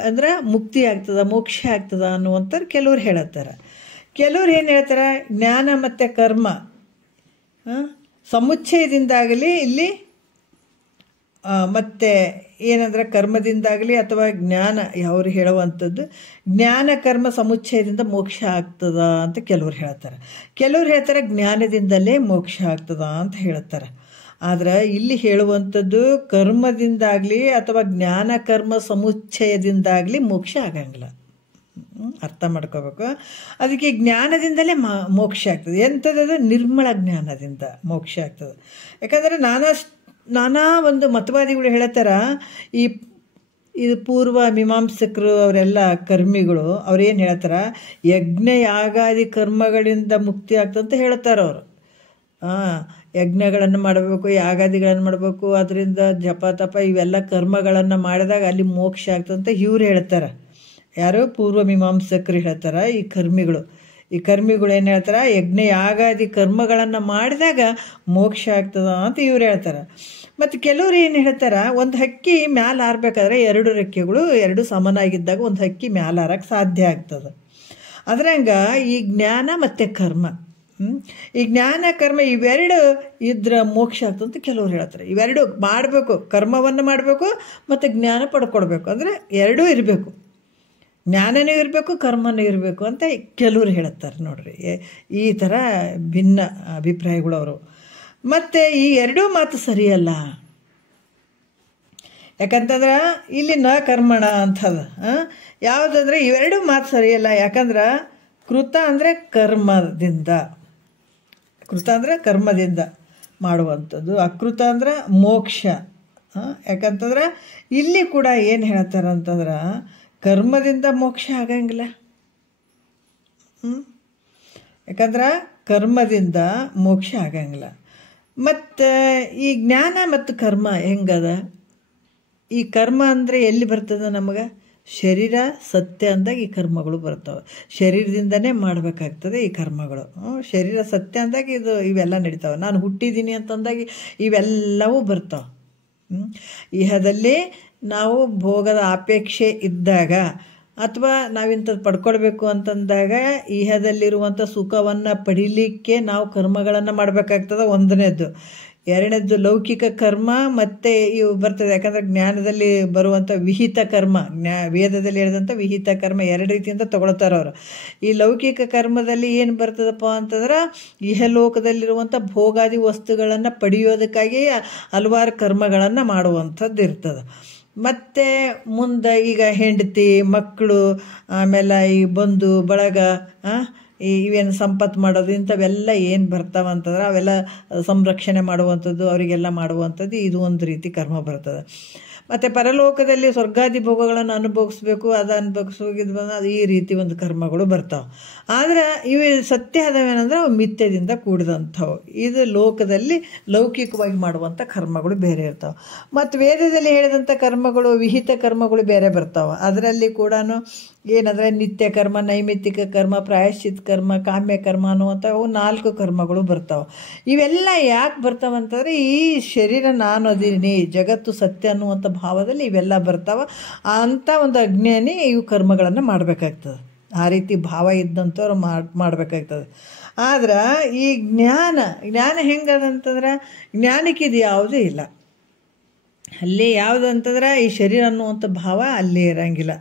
ಅಂದ್ರೆ ಮುಕ್ತಿ ಆಗ್ತದ, ಮೋಕ್ಷ ಆಗ್ತದ ಅನ್ನುವಂಥದ್ದು ಕೆಲವ್ರು ಹೇಳತ್ತಾರೆ. ಕೆಲವ್ರು ಏನು ಹೇಳ್ತಾರೆ, ಜ್ಞಾನ ಮತ್ತು ಕರ್ಮ ಸಮುಚ್ಚಯದಿಂದಾಗಲಿ ಇಲ್ಲಿ ಮತ್ತು ಏನಂದ್ರೆ ಕರ್ಮದಿಂದಾಗಲಿ ಅಥವಾ ಜ್ಞಾನ ಅವರು ಹೇಳುವಂಥದ್ದು ಜ್ಞಾನ ಕರ್ಮ ಸಮುಚ್ಚಯದಿಂದ ಮೋಕ್ಷ ಆಗ್ತದ ಅಂತ ಕೆಲವ್ರು ಹೇಳ್ತಾರೆ. ಕೆಲವ್ರು ಹೇಳ್ತಾರೆ ಜ್ಞಾನದಿಂದಲೇ ಮೋಕ್ಷ ಆಗ್ತದ ಅಂತ ಹೇಳ್ತಾರೆ. ಆದರೆ ಇಲ್ಲಿ ಹೇಳುವಂಥದ್ದು ಕರ್ಮದಿಂದಾಗಲಿ ಅಥವಾ ಜ್ಞಾನ ಕರ್ಮ ಸಮುಚ್ಚಯದಿಂದಾಗಲಿ ಮೋಕ್ಷ ಆಗಂಗಿಲ್ಲ. ಅರ್ಥ ಮಾಡ್ಕೋಬೇಕು. ಅದಕ್ಕೆ ಜ್ಞಾನದಿಂದಲೇ ಮೋಕ್ಷ ಆಗ್ತದೆ. ಎಂಥದ್ದು? ನಿರ್ಮಲ ಜ್ಞಾನದಿಂದ ಮೋಕ್ಷ ಆಗ್ತದೆ. ಯಾಕಂದರೆ ನಾನಾ ಒಂದು ಮತವಾದಿಗಳು ಹೇಳ್ತಾರ, ಇದು ಪೂರ್ವ ಮೀಮಾಂಸಕರು ಅವರೆಲ್ಲ ಕರ್ಮಿಗಳು ಅವ್ರೇನು ಹೇಳ್ತಾರ, ಯಜ್ಞ ಯಾಗಾದಿ ಕರ್ಮಗಳಿಂದ ಮುಕ್ತಿ ಆಗ್ತದಂತ ಹೇಳ್ತಾರೆ ಅವರು. ಯಜ್ಞಗಳನ್ನು ಮಾಡಬೇಕು, ಯಾಗಾದಿಗಳನ್ನು ಮಾಡಬೇಕು, ಅದರಿಂದ ಜಪ ತಪ ಇವೆಲ್ಲ ಕರ್ಮಗಳನ್ನು ಮಾಡಿದಾಗ ಅಲ್ಲಿ ಮೋಕ್ಷ ಆಗ್ತದಂತ ಇವ್ರು ಹೇಳ್ತಾರೆ. ಯಾರು? ಪೂರ್ವ ಮೀಮಾಂಸಕರು ಹೇಳ್ತಾರೆ. ಈ ಕರ್ಮಿಗಳು ಏನು ಹೇಳ್ತಾರೆ, ಯಜ್ಞ ಯಾಗಾದಿ ಕರ್ಮಗಳನ್ನು ಮಾಡಿದಾಗ ಮೋಕ್ಷ ಆಗ್ತದ ಅಂತ ಇವ್ರು ಹೇಳ್ತಾರೆ. ಮತ್ತು ಕೆಲವ್ರು ಏನು ಹೇಳ್ತಾರೆ, ಒಂದು ಹಕ್ಕಿ ಮ್ಯಾಲೆ ಹಾರಬೇಕಾದ್ರೆ 2 ರೆಕ್ಕೆಗಳು 2 ಸಮನಾಗಿದ್ದಾಗ ಒಂದು ಹಕ್ಕಿ ಮ್ಯಾಲೆ ಹಾರಕ್ಕೆ ಸಾಧ್ಯ ಆಗ್ತದೆ. ಅದ್ರಂಗ ಈ ಜ್ಞಾನ ಮತ್ತು ಕರ್ಮ, ಈ ಜ್ಞಾನ ಕರ್ಮ ಇವೆರಡು ಇದ್ರೆ ಮೋಕ್ಷ ಆಗ್ತದಂತ ಕೆಲವ್ರು ಹೇಳ್ತಾರೆ. ಇವೆರಡು ಮಾಡಬೇಕು, ಕರ್ಮವನ್ನು ಮಾಡಬೇಕು ಮತ್ತು ಜ್ಞಾನ ಪಡ್ಕೊಡ್ಬೇಕು. ಅಂದರೆ 2 ಇರಬೇಕು, ಜ್ಞಾನನೂ ಇರಬೇಕು ಕರ್ಮನೂ ಇರಬೇಕು ಅಂತ ಕೆಲವ್ರು ಹೇಳ್ತಾರೆ ನೋಡ್ರಿ. ಈ ಥರ ಭಿನ್ನ ಅಭಿಪ್ರಾಯಗಳು ಅವರು. ಮತ್ತು ಈ 2 ಮಾತು ಸರಿಯಲ್ಲ. ಯಾಕಂತಂದ್ರೆ ಇಲ್ಲಿ ನ ಕರ್ಮಣ ಅಂಥದ್ದು. ಯಾವುದಂದ್ರೆ ಇವೆರಡು ಮಾತು ಸರಿಯಲ್ಲ. ಯಾಕಂದ್ರೆ ಕೃತ ಅಂದರೆ ಕರ್ಮದಿಂದ, ಕೃತ ಅಂದರೆ ಕರ್ಮದಿಂದ ಮಾಡುವಂಥದ್ದು, ಅಕೃತ ಅಂದ್ರೆ ಮೋಕ್ಷ. ಯಾಕಂತಂದ್ರೆ ಇಲ್ಲಿ ಕೂಡ ಏನು ಹೇಳ್ತಾರೆ ಅಂತಂದ್ರೆ ಕರ್ಮದಿಂದ ಮೋಕ್ಷ ಆಗಂಗಿಲ್ಲ. ಯಾಕಂದ್ರೆ ಕರ್ಮದಿಂದ ಮೋಕ್ಷ ಆಗಂಗಿಲ್ಲ. ಮತ್ತು ಈ ಜ್ಞಾನ ಮತ್ತು ಕರ್ಮ ಹೆಂಗದ? ಈ ಕರ್ಮ ಅಂದರೆ ಎಲ್ಲಿ ಬರ್ತದೆ ನಮಗೆ? ಶರೀರ ಸತ್ಯ ಅಂದಾಗ ಈ ಕರ್ಮಗಳು ಬರ್ತಾವೆ. ಶರೀರದಿಂದನೇ ಮಾಡಬೇಕಾಗ್ತದೆ ಈ ಕರ್ಮಗಳು. ಶರೀರ ಸತ್ಯ ಅಂದಾಗ ಇವೆಲ್ಲ ನಡೀತಾವೆ. ನಾನು ಹುಟ್ಟಿದ್ದೀನಿ ಅಂತಂದಾಗ ಇವೆಲ್ಲವೂ ಬರ್ತಾವೆ. ಇಹದಲ್ಲಿ ನಾವು ಭೋಗದ ಅಪೇಕ್ಷೆ ಇದ್ದಾಗ ಅಥವಾ ನಾವಿಂಥದ್ದು ಪಡ್ಕೊಳ್ಬೇಕು ಅಂತಂದಾಗ ಇಹದಲ್ಲಿರುವಂಥ ಸುಖವನ್ನು ಪಡೀಲಿಕ್ಕೆ ನಾವು ಕರ್ಮಗಳನ್ನು ಮಾಡಬೇಕಾಗ್ತದೆ. ಒಂದನೇದ್ದು. ಎರಡನೇದ್ದು ಲೌಕಿಕ ಕರ್ಮ ಮತ್ತು ಇವು ಬರ್ತದೆ. ಯಾಕಂದರೆ ಜ್ಞಾನದಲ್ಲಿ ಬರುವಂಥ ವಿಹಿತ ಕರ್ಮ, ವೇದದಲ್ಲಿ ಹೇಳಿದಂಥ ವಿಹಿತ ಕರ್ಮ ಎರಡು ರೀತಿಯಿಂದ ತಗೊಳ್ತಾರೆ ಅವರು. ಈ ಲೌಕಿಕ ಕರ್ಮದಲ್ಲಿ ಏನು ಬರ್ತದಪ್ಪ ಅಂತಂದ್ರೆ ಇಹಲೋಕದಲ್ಲಿರುವಂಥ ಭೋಗಾದಿ ವಸ್ತುಗಳನ್ನು ಪಡೆಯೋದಕ್ಕಾಗಿ ಹಲವಾರು ಕರ್ಮಗಳನ್ನು ಮಾಡುವಂಥದ್ದು ಇರ್ತದೆ. ಮತ್ತು ಮುಂದೆ ಈಗ ಹೆಂಡತಿ ಮಕ್ಕಳು ಆಮೇಲೆ ಈ ಬಂಧು ಬಳಗ ಇವೇನು ಸಂಪತ್ತು ಮಾಡೋದು ಇಂಥವೆಲ್ಲ ಏನು ಬರ್ತಾವಂತಂದ್ರೆ ಅವೆಲ್ಲ ಸಂರಕ್ಷಣೆ ಮಾಡುವಂಥದ್ದು, ಅವರಿಗೆಲ್ಲ ಮಾಡುವಂಥದ್ದು ಇದು ಒಂದು ರೀತಿ ಕರ್ಮ ಬರ್ತದೆ. ಮತ್ತು ಪರಲೋಕದಲ್ಲಿ ಸ್ವರ್ಗಾದಿ ಭೋಗಗಳನ್ನು ಅನುಭವಿಸ್ಬೇಕು, ಅದು ಅನುಭವಿಸೋಗಿದ್ದು ಬಂದು ಅದು ಈ ರೀತಿ ಒಂದು ಕರ್ಮಗಳು ಬರ್ತಾವೆ. ಆದರೆ ಇವು ಸತ್ಯ ಆದವೇನೆಂದ್ರೆ ಅವು ಮಿಥ್ಯದಿಂದ ಕೂಡಿದಂಥವು. ಇದು ಲೋಕದಲ್ಲಿ ಲೌಕಿಕವಾಗಿ ಮಾಡುವಂಥ ಕರ್ಮಗಳು ಬೇರೆ ಇರ್ತಾವೆ. ಮತ್ತು ವೇದದಲ್ಲಿ ಹೇಳಿದಂಥ ಕರ್ಮಗಳು ವಿಹಿತ ಕರ್ಮಗಳು ಬೇರೆ ಬರ್ತಾವೆ. ಅದರಲ್ಲಿ ಕೂಡ ಏನಂದರೆ ನಿತ್ಯ ಕರ್ಮ, ನೈಮಿತ್ತಿಕ ಕರ್ಮ, ಪ್ರಾಯಶ್ಚಿತ್ ಕರ್ಮ, ಕಾಮ್ಯ ಕರ್ಮ ಅನ್ನುವಂಥವು 4 ಕರ್ಮಗಳು ಬರ್ತಾವೆ. ಇವೆಲ್ಲ ಯಾಕೆ ಬರ್ತಾವಂತಂದರೆ ಈ ಶರೀರ ನಾನು ಅದೀನಿ, ಜಗತ್ತು ಸತ್ಯ ಅನ್ನುವಂಥ ಭಾವದಲ್ಲಿ ಇವೆಲ್ಲ ಬರ್ತಾವೆ. ಅಂಥ ಒಂದು ಅಜ್ಞಾನಿ ಇವು ಕರ್ಮಗಳನ್ನು ಮಾಡಬೇಕಾಗ್ತದೆ. ಆ ರೀತಿ ಭಾವ ಇದ್ದಂಥವ್ರು ಮಾಡಬೇಕಾಗ್ತದೆ. ಆದ್ರೆ ಈ ಜ್ಞಾನ ಹೆಂಗದಂತಂದ್ರೆ ಜ್ಞಾನಕ್ಕೆ ಇದು ಯಾವುದೂ ಇಲ್ಲ. ಅಲ್ಲಿ ಯಾವುದಂತಂದ್ರೆ ಈ ಶರೀರ ಅನ್ನುವಂಥ ಭಾವ ಅಲ್ಲಿ ಇರಂಗಿಲ್ಲ.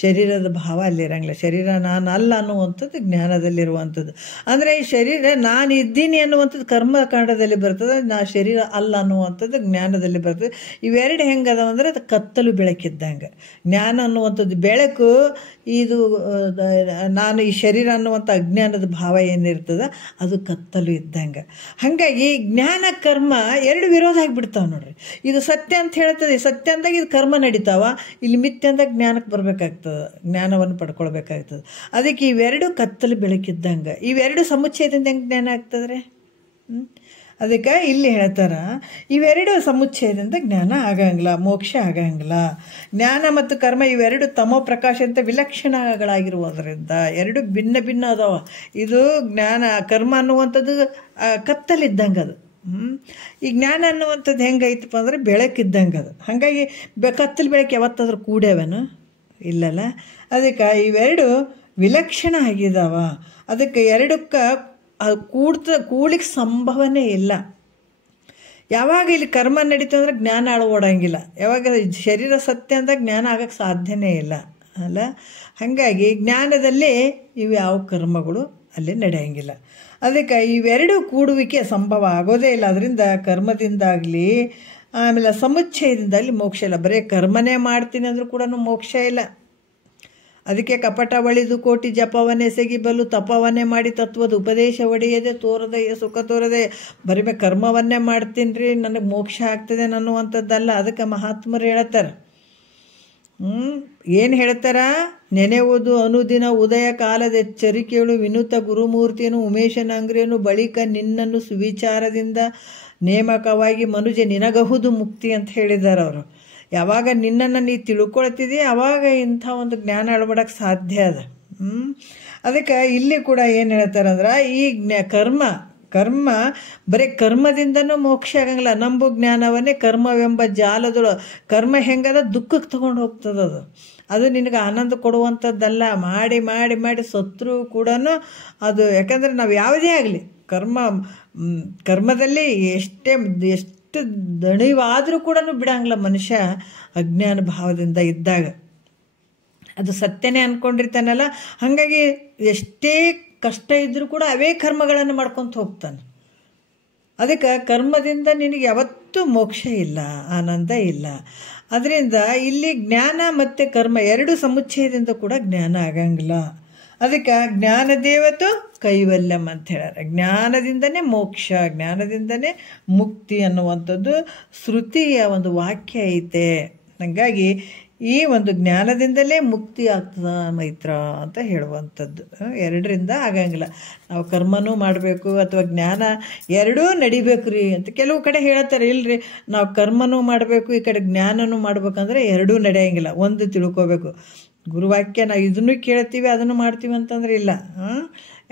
ಶರೀರದ ಭಾವ ಅಲ್ಲಿರಂಗಿಲ್ಲ. ಶರೀರ ನಾನು ಅಲ್ಲ ಅನ್ನುವಂಥದ್ದು ಜ್ಞಾನದಲ್ಲಿರುವಂಥದ್ದು. ಅಂದರೆ ಈ ಶರೀರ ನಾನು ಇದ್ದೀನಿ ಅನ್ನುವಂಥದ್ದು ಕರ್ಮಕಾಂಡದಲ್ಲಿ ಬರ್ತದೆ, ಶರೀರ ಅಲ್ಲ ಅನ್ನುವಂಥದ್ದು ಜ್ಞಾನದಲ್ಲಿ ಬರ್ತದೆ. ಇವೆರಡು ಹೆಂಗದಾವ ಅಂದರೆ ಅದು ಕತ್ತಲು ಬೆಳಕಿದ್ದಂಗೆ. ಜ್ಞಾನ ಅನ್ನುವಂಥದ್ದು ಬೆಳಕು, ಇದು ನಾನು ಈ ಶರೀರ ಅನ್ನುವಂಥ ಅಜ್ಞಾನದ ಭಾವ ಏನಿರ್ತದೆ ಅದು ಕತ್ತಲು ಇದ್ದಂಗೆ. ಹಾಗಾಗಿ ಜ್ಞಾನ ಕರ್ಮ ಎರಡು ವಿರೋಧ ಆಗಿಬಿಡ್ತಾವೆ ನೋಡ್ರಿ. ಇದು ಸತ್ಯ ಅಂತ ಹೇಳ್ತದೆ, ಸತ್ಯ ಅಂದಾಗ ಇದು ಕರ್ಮ ನಡೀತಾವ, ಇಲ್ಲಿ ಮಿಥ್ಯ ಅಂದಾಗ ಜ್ಞಾನಕ್ಕೆ ಬರಬೇಕಾಗ್ತದೆ, ಜ್ಞಾನವನ್ನು ಪಡ್ಕೊಳ್ಬೇಕಾಗ್ತದೆ. ಅದಕ್ಕೆ ಇವೆರಡು ಕತ್ತಲು ಬೆಳಕಿದ್ದಂಗೆ. ಇವೆರಡು ಸಮುಚ್ಚಯದಿಂದ ಹೆಂಗೆ ಜ್ಞಾನ ಆಗ್ತದ್ರೆ? ಅದಕ್ಕೆ ಇಲ್ಲಿ ಹೇಳ್ತಾರೆ ಇವೆರಡು ಸಮುಚ್ಚಯದಿಂದ ಜ್ಞಾನ ಆಗಂಗಿಲ್ಲ, ಮೋಕ್ಷ ಆಗಂಗಿಲ್ಲ. ಜ್ಞಾನ ಮತ್ತು ಕರ್ಮ ಇವೆರಡು ತಮೋ ಪ್ರಕಾಶ ಅಂತ ವಿಲಕ್ಷಣಗಳಾಗಿರುವುದರಿಂದ ಎರಡು ಭಿನ್ನ ಭಿನ್ನ ಅದಾವ. ಇದು ಜ್ಞಾನ ಕರ್ಮ ಅನ್ನುವಂಥದ್ದು ಕತ್ತಲಿದ್ದಂಗೆ ಅದು. ಈ ಜ್ಞಾನ ಅನ್ನುವಂಥದ್ದು ಹೆಂಗೈತಪ್ಪ ಅಂದರೆ ಬೆಳಕಿದ್ದಂಗೆ ಅದು. ಹಾಗಾಗಿ ಕತ್ತಲು ಬೆಳಕು ಯಾವತ್ತಾದ್ರೂ ಕೂಡ್ಯಾವೇನು? ಇಲ್ಲಲ್ಲ. ಅದಕ್ಕೆ ಇವೆರಡು ವಿಲಕ್ಷಣ ಆಗಿದಾವ. ಅದಕ್ಕೆ ಎರಡಕ್ಕೆ ಕೂಡ್ಲಿಕ್ಕೆ ಸಂಭವನೇ ಇಲ್ಲ. ಯಾವಾಗ ಇಲ್ಲಿ ಕರ್ಮ ನಡೀತಂದ್ರೆ ಜ್ಞಾನ ಅಳವಡಂಗಿಲ್ಲ. ಯಾವಾಗ ಶರೀರ ಸತ್ಯ ಅಂದಾಗ ಜ್ಞಾನ ಆಗಕ್ಕೆ ಸಾಧ್ಯನೇ ಇಲ್ಲ ಅಲ್ಲ. ಹಾಗಾಗಿ ಜ್ಞಾನದಲ್ಲಿ ಇವು ಯಾವ ಕರ್ಮಗಳು ಅಲ್ಲಿ ನಡೆಯಂಗಿಲ್ಲ. ಅದಕ್ಕೆ ಇವೆರಡು ಕೂಡುವಿಕೆ ಸಂಭವ ಆಗೋದೇ ಇಲ್ಲ. ಅದರಿಂದ ಕರ್ಮದಿಂದಾಗಲಿ ಆಮೇಲೆ ಸಮುಚ್ಚಯದಿಂದಾಗಲಿ ಮೋಕ್ಷ ಇಲ್ಲ. ಬರೀ ಕರ್ಮನೇ ಮಾಡ್ತೀನಿ ಅಂದರೂ ಕೂಡ ಮೋಕ್ಷ ಇಲ್ಲ. ಅದಕ್ಕೆ ಕಪಟ ಒಳಿದು ಕೋಟಿ ಜಪವನ್ನೆಸಗಿ ಬಲು ತಪವನ್ನೇ ಮಾಡಿ ತತ್ವದ ಉಪದೇಶ ಒಡೆಯದೆ ತೋರದೆ ಸುಖ ತೋರದೆ ಬರೀ ಕರ್ಮವನ್ನೇ ಮಾಡ್ತೀನಿ ರೀ ನನಗೆ ಮೋಕ್ಷ ಆಗ್ತದೆ ಅನ್ನುವಂಥದ್ದಲ್ಲ. ಅದಕ್ಕೆ ಮಹಾತ್ಮರು ಹೇಳ್ತಾರೆ, ಏನು ಹೇಳ್ತಾರ? ನೆನೆಯುವುದು ಅನುದಿನ ಉದಯ ಕಾಲದ ಎಚ್ಚರಿಕೆಗಳು ವಿನೂತ ಗುರುಮೂರ್ತಿಯನ್ನು ಉಮೇಶನ ಅಂಗ್ರಿಯನ್ನು ಬಳಿಕ ನಿನ್ನನ್ನು ಸುವಿಚಾರದಿಂದ ನೇಮಕವಾಗಿ ಮನುಜ ನಿನಗಹುದು ಮುಕ್ತಿ ಅಂತ ಹೇಳಿದ್ದಾರೆ ಅವರು. ಯಾವಾಗ ನಿನ್ನನ್ನು ನೀ ತಿಳ್ಕೊಳ್ತಿದ್ದೀ ಆವಾಗ ಇಂಥ ಒಂದು ಜ್ಞಾನ ಅಳವಡಕ್ಕೆ ಸಾಧ್ಯ ಅದ. ಅದಕ್ಕೆ ಇಲ್ಲಿ ಕೂಡ ಏನು ಹೇಳ್ತಾರಂದ್ರೆ ಈ ಕರ್ಮ ಬರೀ ಕರ್ಮದಿಂದನೂ ಮೋಕ್ಷ ಆಗಂಗಿಲ್ಲ. ನಂಬು ಜ್ಞಾನವನ್ನೇ ಕರ್ಮವೆಂಬ ಜಾಲದೊಳು. ಕರ್ಮ ಹೆಂಗದ ದುಃಖಕ್ಕೆ ತಗೊಂಡು ಹೋಗ್ತದೆ. ಅದು ನಿನಗೆ ಆನಂದ ಕೊಡುವಂಥದ್ದಲ್ಲ. ಮಾಡಿ ಮಾಡಿ ಮಾಡಿ ಸತ್ರು ಕೂಡ ಅದು, ಯಾಕಂದರೆ ನಾವು ಯಾವುದೇ ಆಗಲಿ ಕರ್ಮದಲ್ಲಿ ಎಷ್ಟು ದಣಿವಾದರೂ ಕೂಡ ಬಿಡಂಗಿಲ್ಲ ಮನುಷ್ಯ ಅಜ್ಞಾನ ಭಾವದಿಂದ ಇದ್ದಾಗ. ಅದು ಸತ್ಯನೇ ಅಂದ್ಕೊಂಡಿರ್ತಾನಲ್ಲ. ಹಾಗಾಗಿ ಎಷ್ಟೇ ಕಷ್ಟ ಇದ್ದರೂ ಕೂಡ ಅವೇ ಕರ್ಮಗಳನ್ನು ಮಾಡ್ಕೊತ ಹೋಗ್ತಾನೆ. ಅದಕ್ಕೆ ಕರ್ಮದಿಂದ ನಿನಗೆ ಯಾವತ್ತೂ ಮೋಕ್ಷ ಇಲ್ಲ, ಆನಂದ ಇಲ್ಲ. ಅದರಿಂದ ಇಲ್ಲಿ ಜ್ಞಾನ ಮತ್ತು ಕರ್ಮ ಎರಡು ಸಮುಚ್ಚಯದಿಂದ ಕೂಡ ಜ್ಞಾನ ಆಗಂಗಿಲ್ಲ. ಅದಕ್ಕೆ ಜ್ಞಾನದೇವತು ಕೈವಲ್ಯಂ ಅಂತ ಹೇಳ್ಯಾರ. ಜ್ಞಾನದಿಂದನೇ ಮೋಕ್ಷ, ಜ್ಞಾನದಿಂದನೇ ಮುಕ್ತಿ ಅನ್ನುವಂಥದ್ದು ಶ್ರುತಿಯ ಒಂದು ವಾಕ್ಯ ಐತೆ. ಹಾಗಾಗಿ ಈ ಒಂದು ಜ್ಞಾನದಿಂದಲೇ ಮುಕ್ತಿ ಆಗ್ತದ ಮೈತ್ರ ಅಂತ ಹೇಳುವಂಥದ್ದು. ಎರಡರಿಂದ ಆಗಂಗಿಲ್ಲ. ನಾವು ಕರ್ಮನೂ ಮಾಡಬೇಕು ಅಥವಾ ಜ್ಞಾನ ಎರಡೂ ನಡಿಬೇಕು ರೀ ಅಂತ ಕೆಲವು ಕಡೆ ಹೇಳ್ತಾರೆ. ಇಲ್ರಿ ನಾವು ಕರ್ಮನೂ ಮಾಡಬೇಕು ಈ ಕಡೆ ಜ್ಞಾನನೂ ಮಾಡ್ಬೇಕಂದ್ರೆ ಎರಡೂ ನಡೆಯಂಗಿಲ್ಲ. ಒಂದು ತಿಳ್ಕೋಬೇಕು, ಗುರುವಾಕ್ಯ ನಾವು ಇದನ್ನು ಕೇಳ್ತೀವಿ ಅದನ್ನು ಮಾಡ್ತೀವಿ ಅಂತಂದ್ರೆ ಇಲ್ಲ.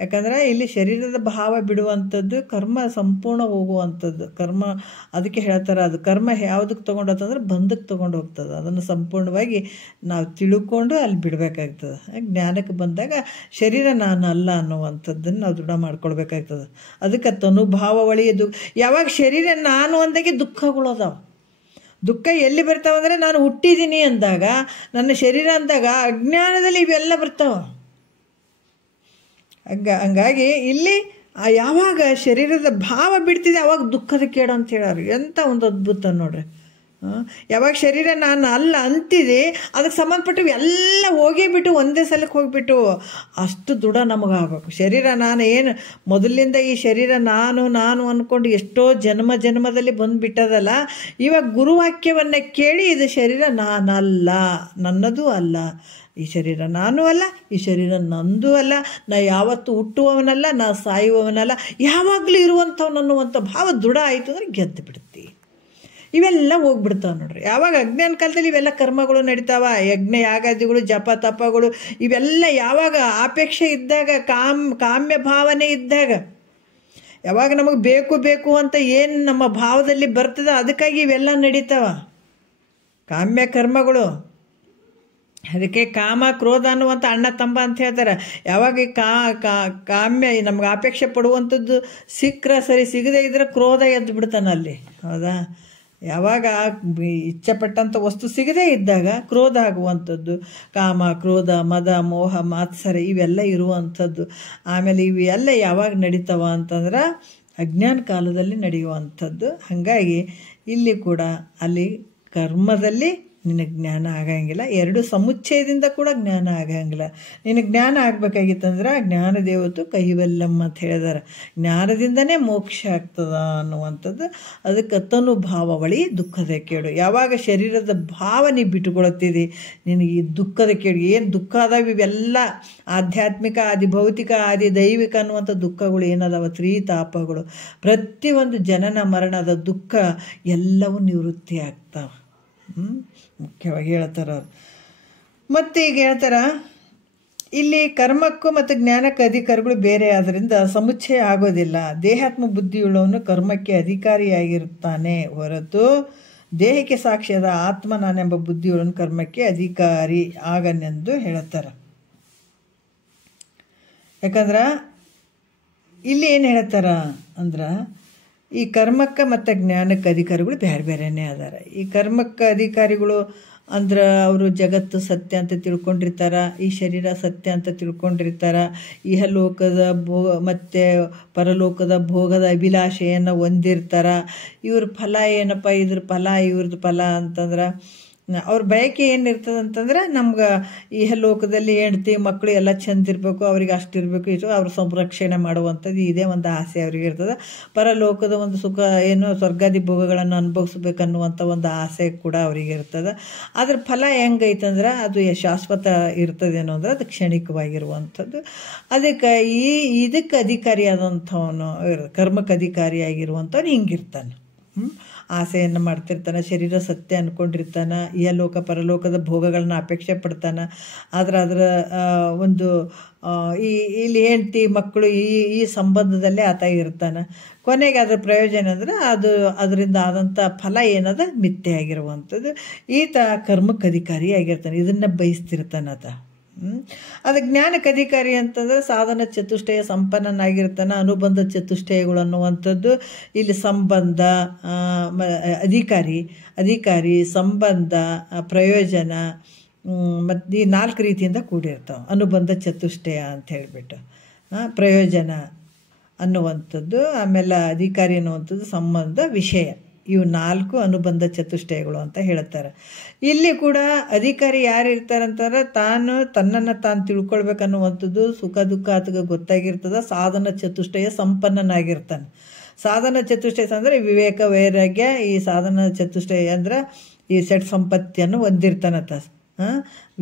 ಯಾಕಂದರೆ ಇಲ್ಲಿ ಶರೀರದ ಭಾವ ಬಿಡುವಂಥದ್ದು ಕರ್ಮ ಸಂಪೂರ್ಣ ಹೋಗುವಂಥದ್ದು. ಕರ್ಮ ಅದಕ್ಕೆ ಹೇಳ್ತಾರೆ, ಅದು ಕರ್ಮ ಯಾವುದಕ್ಕೆ ತೊಗೊಂಡೋಗ್ತಂದ್ರೆ ಬಂದಕ್ಕೆ ತೊಗೊಂಡು ಹೋಗ್ತದೆ. ಅದನ್ನು ಸಂಪೂರ್ಣವಾಗಿ ನಾವು ತಿಳ್ಕೊಂಡು ಅಲ್ಲಿ ಬಿಡಬೇಕಾಗ್ತದೆ. ಜ್ಞಾನಕ್ಕೆ ಬಂದಾಗ ಶರೀರ ನಾನು ಅಲ್ಲ ಅನ್ನುವಂಥದ್ದನ್ನು ನಾವು ದೃಢ ಮಾಡ್ಕೊಳ್ಬೇಕಾಗ್ತದೆ. ಅದಕ್ಕೆ ತನುಭಾವ ಒಳೆಯದು. ಯಾವಾಗ ಶರೀರ ನಾನು ಅಂದಾಗೆ ದುಃಖಗಳು ಅದಾವೆ. ದುಃಖ ಎಲ್ಲಿ ಬರ್ತಾವಂದರೆ ನಾನು ಹುಟ್ಟಿದ್ದೀನಿ ಅಂದಾಗ, ನನ್ನ ಶರೀರ ಅಂದಾಗ ಅಜ್ಞಾನದಲ್ಲಿ ಇವೆಲ್ಲ ಬರ್ತಾವೆ. ಹಂಗಾಗಿ ಇಲ್ಲಿ ಯಾವಾಗ ಶರೀರದ ಭಾವ ಬಿಡ್ತಿದೆ ಅವಾಗ ದುಃಖದ ಕೇಡು ಅಂತ ಹೇಳೋರು. ಎಂಥ ಒಂದು ಅದ್ಭುತ ನೋಡ್ರಿ. ಯಾವಾಗ ಶರೀರ ನಾನು ಅಲ್ಲ ಅಂತಿದೆ ಅದಕ್ಕೆ ಸಂಬಂಧಪಟ್ಟು ಎಲ್ಲ ಹೋಗಿಬಿಟ್ಟು ಒಂದೇ ಸಲಕ್ಕೆ ಹೋಗಿಬಿಟ್ಟು ಅಷ್ಟು ದೃಢ ನಮಗಾಗಬೇಕು. ಶರೀರ ನಾನು ಏನು ಮೊದಲಿಂದ ಈ ಶರೀರ ನಾನು ನಾನು ಅಂದ್ಕೊಂಡು ಎಷ್ಟೋ ಜನ್ಮದಲ್ಲಿ ಬಂದುಬಿಟ್ಟದಲ್ಲ. ಇವಾಗ ಗುರುವಾಕ್ಯವನ್ನು ಕೇಳಿ ಇದು ಶರೀರ ನಾನಲ್ಲ, ನನ್ನದೂ ಅಲ್ಲ, ಈ ಶರೀರ ನಾನೂ ಅಲ್ಲ, ಈ ಶರೀರ ನಂದೂ ಅಲ್ಲ, ನಾ ಯಾವತ್ತೂ ಹುಟ್ಟುವವನಲ್ಲ, ನಾ ಸಾಯುವವನಲ್ಲ, ಯಾವಾಗಲೂ ಇರುವಂಥವ್ನು ಅನ್ನುವಂಥ ಭಾವ ದೃಢ ಆಯಿತು ಅಂದರೆ ಗೆದ್ದು ಬಿಡ್ತಿ. ಇವೆಲ್ಲ ಹೋಗ್ಬಿಡ್ತಾವೆ ನೋಡ್ರಿ. ಯಾವಾಗ ಅಜ್ಞಾನ ಕಾಲದಲ್ಲಿ ಇವೆಲ್ಲ ಕರ್ಮಗಳು ನಡೀತಾವ, ಯಜ್ಞ ಯಾಗಾದಿಗಳು ಜಪ ತಪಗಳು ಇವೆಲ್ಲ ಯಾವಾಗ ಆಪೇಕ್ಷೆ ಇದ್ದಾಗ, ಕಾಮ್ಯ ಭಾವನೆ ಇದ್ದಾಗ, ಯಾವಾಗ ನಮಗೆ ಬೇಕು ಬೇಕು ಅಂತ ಏನು ನಮ್ಮ ಭಾವದಲ್ಲಿ ಬರ್ತದೆ ಅದಕ್ಕಾಗಿ ಇವೆಲ್ಲ ನಡೀತಾವ ಕಾಮ್ಯ ಕರ್ಮಗಳು. ಅದಕ್ಕೆ ಕಾಮ ಕ್ರೋಧ ಅನ್ನುವಂಥ ಅಣ್ಣ ತಂಬ ಅಂತ ಹೇಳ್ತಾರೆ. ಯಾವಾಗ ಕಾಮ್ಯ ನಮ್ಗೆ ಅಪೇಕ್ಷೆ ಪಡುವಂಥದ್ದು ಸಿಕ್ಕರೆ ಸರಿ, ಸಿಗದೇ ಇದ್ರೆ ಕ್ರೋಧ ಎದ್ದು ಬಿಡ್ತಾನೆ ಅಲ್ಲಿ. ಹೌದಾ? ಯಾವಾಗ ಇಚ್ಛೆಪಟ್ಟಂಥ ವಸ್ತು ಸಿಗದೇ ಇದ್ದಾಗ ಕ್ರೋಧ ಆಗುವಂಥದ್ದು, ಕಾಮ ಕ್ರೋಧ ಮದ ಮೋಹ ಮಾತ್ಸರ ಇವೆಲ್ಲ ಇರುವಂಥದ್ದು. ಆಮೇಲೆ ಇವೆಲ್ಲ ಯಾವಾಗ ನಡೀತಾವ ಅಂತಂದ್ರೆ ಅಜ್ಞಾನ ಕಾಲದಲ್ಲಿ ನಡೆಯುವಂಥದ್ದು. ಹಾಗಾಗಿ ಇಲ್ಲಿ ಕೂಡ ಅಲ್ಲಿ ಕರ್ಮದಲ್ಲಿ ನಿನಗೆ ಜ್ಞಾನ ಆಗಂಗಿಲ್ಲ, ಎರಡು ಸಮುಚ್ಚಯದಿಂದ ಕೂಡ ಜ್ಞಾನ ಆಗಂಗಿಲ್ಲ. ನಿನಗೆ ಜ್ಞಾನ ಆಗಬೇಕಾಗಿತ್ತಂದ್ರೆ ಜ್ಞಾನದೇವತು ಕೈವಲ್ಯಂ ಅಂತ ಹೇಳಿದಾರೆ. ಜ್ಞಾನದಿಂದನೇ ಮೋಕ್ಷ ಆಗ್ತದ ಅನ್ನುವಂಥದ್ದು. ಅದಕ್ಕೆ ತನುಭಾವ ಒಳಿ ದುಃಖದ ಕೇಡು. ಯಾವಾಗ ಶರೀರದ ಭಾವ ನೀ ಬಿಟ್ಟುಕೊಳ್ತೀರಿ ನಿನಗೆ ಈ ದುಃಖದ ಕೇಡು ಏನು ದುಃಖ ಅದಾವ ಇವೆಲ್ಲ ಆಧ್ಯಾತ್ಮಿಕ ಆದಿ ಭೌತಿಕ ಆದಿ ದೈವಿಕ ಅನ್ನುವಂಥ ದುಃಖಗಳು ಏನದಾವ, ತ್ರಿತಾಪಗಳು, ಪ್ರತಿಯೊಂದು ಜನನ ಮರಣದ ದುಃಖ ಎಲ್ಲವೂ ನಿವೃತ್ತಿ ಆಗ್ತಾವೆ. ಮುಖ್ಯವಾಗಿ ಹೇಳ್ತಾರ ಅವ್ರು. ಮತ್ತು ಈಗ ಹೇಳ್ತಾರ ಇಲ್ಲಿ ಕರ್ಮಕ್ಕೂ ಮತ್ತು ಜ್ಞಾನಕ್ಕೆ ಅಧಿಕಾರಿಗಳು ಬೇರೆ ಆದ್ದರಿಂದ ಸಮುಚ್ಚಯ ಆಗೋದಿಲ್ಲ. ದೇಹಾತ್ಮ ಬುದ್ಧಿಯುಳ್ಳವನು ಕರ್ಮಕ್ಕೆ ಅಧಿಕಾರಿಯಾಗಿರುತ್ತಾನೆ ಹೊರತು ದೇಹಕ್ಕೆ ಸಾಕ್ಷಿಯಾದ ಆತ್ಮ ನಾನೆಂಬ ಬುದ್ಧಿಯುಳ್ಳವನು ಕರ್ಮಕ್ಕೆ ಅಧಿಕಾರಿ ಆಗನೆಂದು ಹೇಳ್ತಾರೆ. ಯಾಕಂದ್ರೆ ಇಲ್ಲಿ ಏನು ಹೇಳ್ತಾರ ಅಂದ್ರೆ ಈ ಕರ್ಮಕ್ಕೆ ಮತ್ತು ಜ್ಞಾನಕ್ಕೆ ಅಧಿಕಾರಿಗಳು ಬೇರೆ ಬೇರೆಯೇ ಅದಾರ. ಈ ಕರ್ಮಕ್ಕೆ ಅಧಿಕಾರಿಗಳು ಅಂದ್ರೆ ಅವರು ಜಗತ್ತು ಸತ್ಯ ಅಂತ ತಿಳ್ಕೊಂಡಿರ್ತಾರೆ, ಈ ಶರೀರ ಸತ್ಯ ಅಂತ ತಿಳ್ಕೊಂಡಿರ್ತಾರೆ, ಇಹಲೋಕದ ಮತ್ತು ಪರಲೋಕದ ಭೋಗದ ಅಭಿಲಾಷೆಯನ್ನು ಹೊಂದಿರ್ತಾರೆ. ಇವ್ರ ಫಲ ಏನಪ್ಪ, ಇದ್ರ ಫಲ ಇವ್ರದ್ದು ಫಲ ಅಂತಂದ್ರೆ ಅವ್ರ ಬಯಕೆ ಏನಿರ್ತದೆ ಅಂತಂದ್ರೆ ನಮ್ಗೆ ಇಹಲೋಕದಲ್ಲಿ ಹೆಂಡ್ತಿ ಮಕ್ಕಳು ಎಲ್ಲ ಚೆಂದ ಇರಬೇಕು, ಅವ್ರಿಗೆ ಅಷ್ಟಿರಬೇಕು, ಇಷ್ಟು ಅವ್ರ ಸಂರಕ್ಷಣೆ ಮಾಡುವಂಥದ್ದು ಇದೇ ಒಂದು ಆಸೆ ಅವ್ರಿಗೆ ಇರ್ತದೆ. ಪರಲೋಕದ ಒಂದು ಸುಖ ಏನು ಸ್ವರ್ಗಾದಿ ಭೋಗಗಳನ್ನು ಅನುಭವಿಸ್ಬೇಕನ್ನುವಂಥ ಒಂದು ಆಸೆ ಕೂಡ ಅವರಿಗೆ ಇರ್ತದೆ. ಅದ್ರ ಫಲ ಹೆಂಗೈತಂದ್ರೆ ಅದು ಶಾಶ್ವತ ಇರ್ತದೇನೋ ಅಂದ್ರೆ ಅದು ಕ್ಷಣಿಕವಾಗಿರುವಂಥದ್ದು. ಅದಕ್ಕೆ ಇದಕ್ಕೆ ಅಧಿಕಾರಿಯಾದಂಥವನು ಕರ್ಮಕ್ಕೆ ಅಧಿಕಾರಿಯಾಗಿರುವಂಥವ್ನು ಹಿಂಗಿರ್ತಾನೆ. ಆಸೆಯನ್ನು ಮಾಡ್ತಿರ್ತಾನೆ, ಶರೀರ ಸತ್ಯ ಅಂದ್ಕೊಂಡಿರ್ತಾನೆ, ಇಹಲೋಕ ಪರಲೋಕದ ಭೋಗಗಳನ್ನ ಅಪೇಕ್ಷೆ ಪಡ್ತಾನೆ. ಆದರೆ ಅದರ ಒಂದು ಇಲ್ಲಿ ಹೆಂಡತಿ ಮಕ್ಕಳು ಈ ಸಂಬಂಧದಲ್ಲೇ ಆತ ಇರ್ತಾನೆ. ಕೊನೆಗೆ ಅದರ ಪ್ರಯೋಜನ ಅಂದರೆ ಅದರಿಂದ ಆದಂಥ ಫಲ ಏನದ ಮಿಥ್ಯೆ ಆಗಿರುವಂಥದ್ದು. ಈತ ಕರ್ಮಕ್ಕೆ ಅಧಿಕಾರಿ ಆಗಿರ್ತಾನೆ, ಇದನ್ನು ಬಯಸ್ತಿರ್ತಾನೆ ಆತ. ಅದು ಜ್ಞಾನಕ್ಕೆ ಅಧಿಕಾರಿ ಅಂತಂದರೆ ಸಾಧನ ಚತುಷ್ಟಯ ಸಂಪನ್ನನಾಗಿರ್ತಾನೆ. ಅನುಬಂಧ ಚತುಷ್ಟಯಗಳು ಅನ್ನುವಂಥದ್ದು ಇಲ್ಲಿ ಸಂಬಂಧ, ಅಧಿಕಾರಿ ಸಂಬಂಧ ಪ್ರಯೋಜನ ಮತ್ತು ಈ 4 ರೀತಿಯಿಂದ ಕೂಡಿರ್ತಾವೆ. ಅನುಬಂಧ ಚತುಷ್ಟಯ ಅಂತ ಹೇಳಿಬಿಟ್ಟು ಪ್ರಯೋಜನ ಅನ್ನುವಂಥದ್ದು, ಆಮೇಲೆ ಅಧಿಕಾರಿ ಅನ್ನುವಂಥದ್ದು, ಸಂಬಂಧ, ವಿಷಯ, ಇವು 4 ಅನುಬಂಧ ಚತುಷ್ಟಯಗಳು ಅಂತ ಹೇಳ್ತಾರೆ. ಇಲ್ಲಿ ಕೂಡ ಅಧಿಕಾರಿ ಯಾರು ಇರ್ತಾರಂತಾರೆ, ತನ್ನನ್ನು ತಾನು ತಿಳ್ಕೊಳ್ಬೇಕನ್ನುವಂಥದ್ದು, ಸುಖ ದುಃಖ ಆತಗೆ ಗೊತ್ತಾಗಿರ್ತದ, ಸಾಧನ ಚತುಷ್ಟಯ ಸಂಪನ್ನನಾಗಿರ್ತಾನೆ. ಸಾಧನ ಚತುಷ್ಟಯ ಅಂದರೆ ವಿವೇಕ ವೈರಾಗ್ಯ, ಈ ಸಾಧನ ಚತುಷ್ಟಯ ಅಂದ್ರೆ ಈ ಸೆಟ್ ಸಂಪತ್ತಿಯನ್ನು ಹೊಂದಿರ್ತಾನತ್ತ.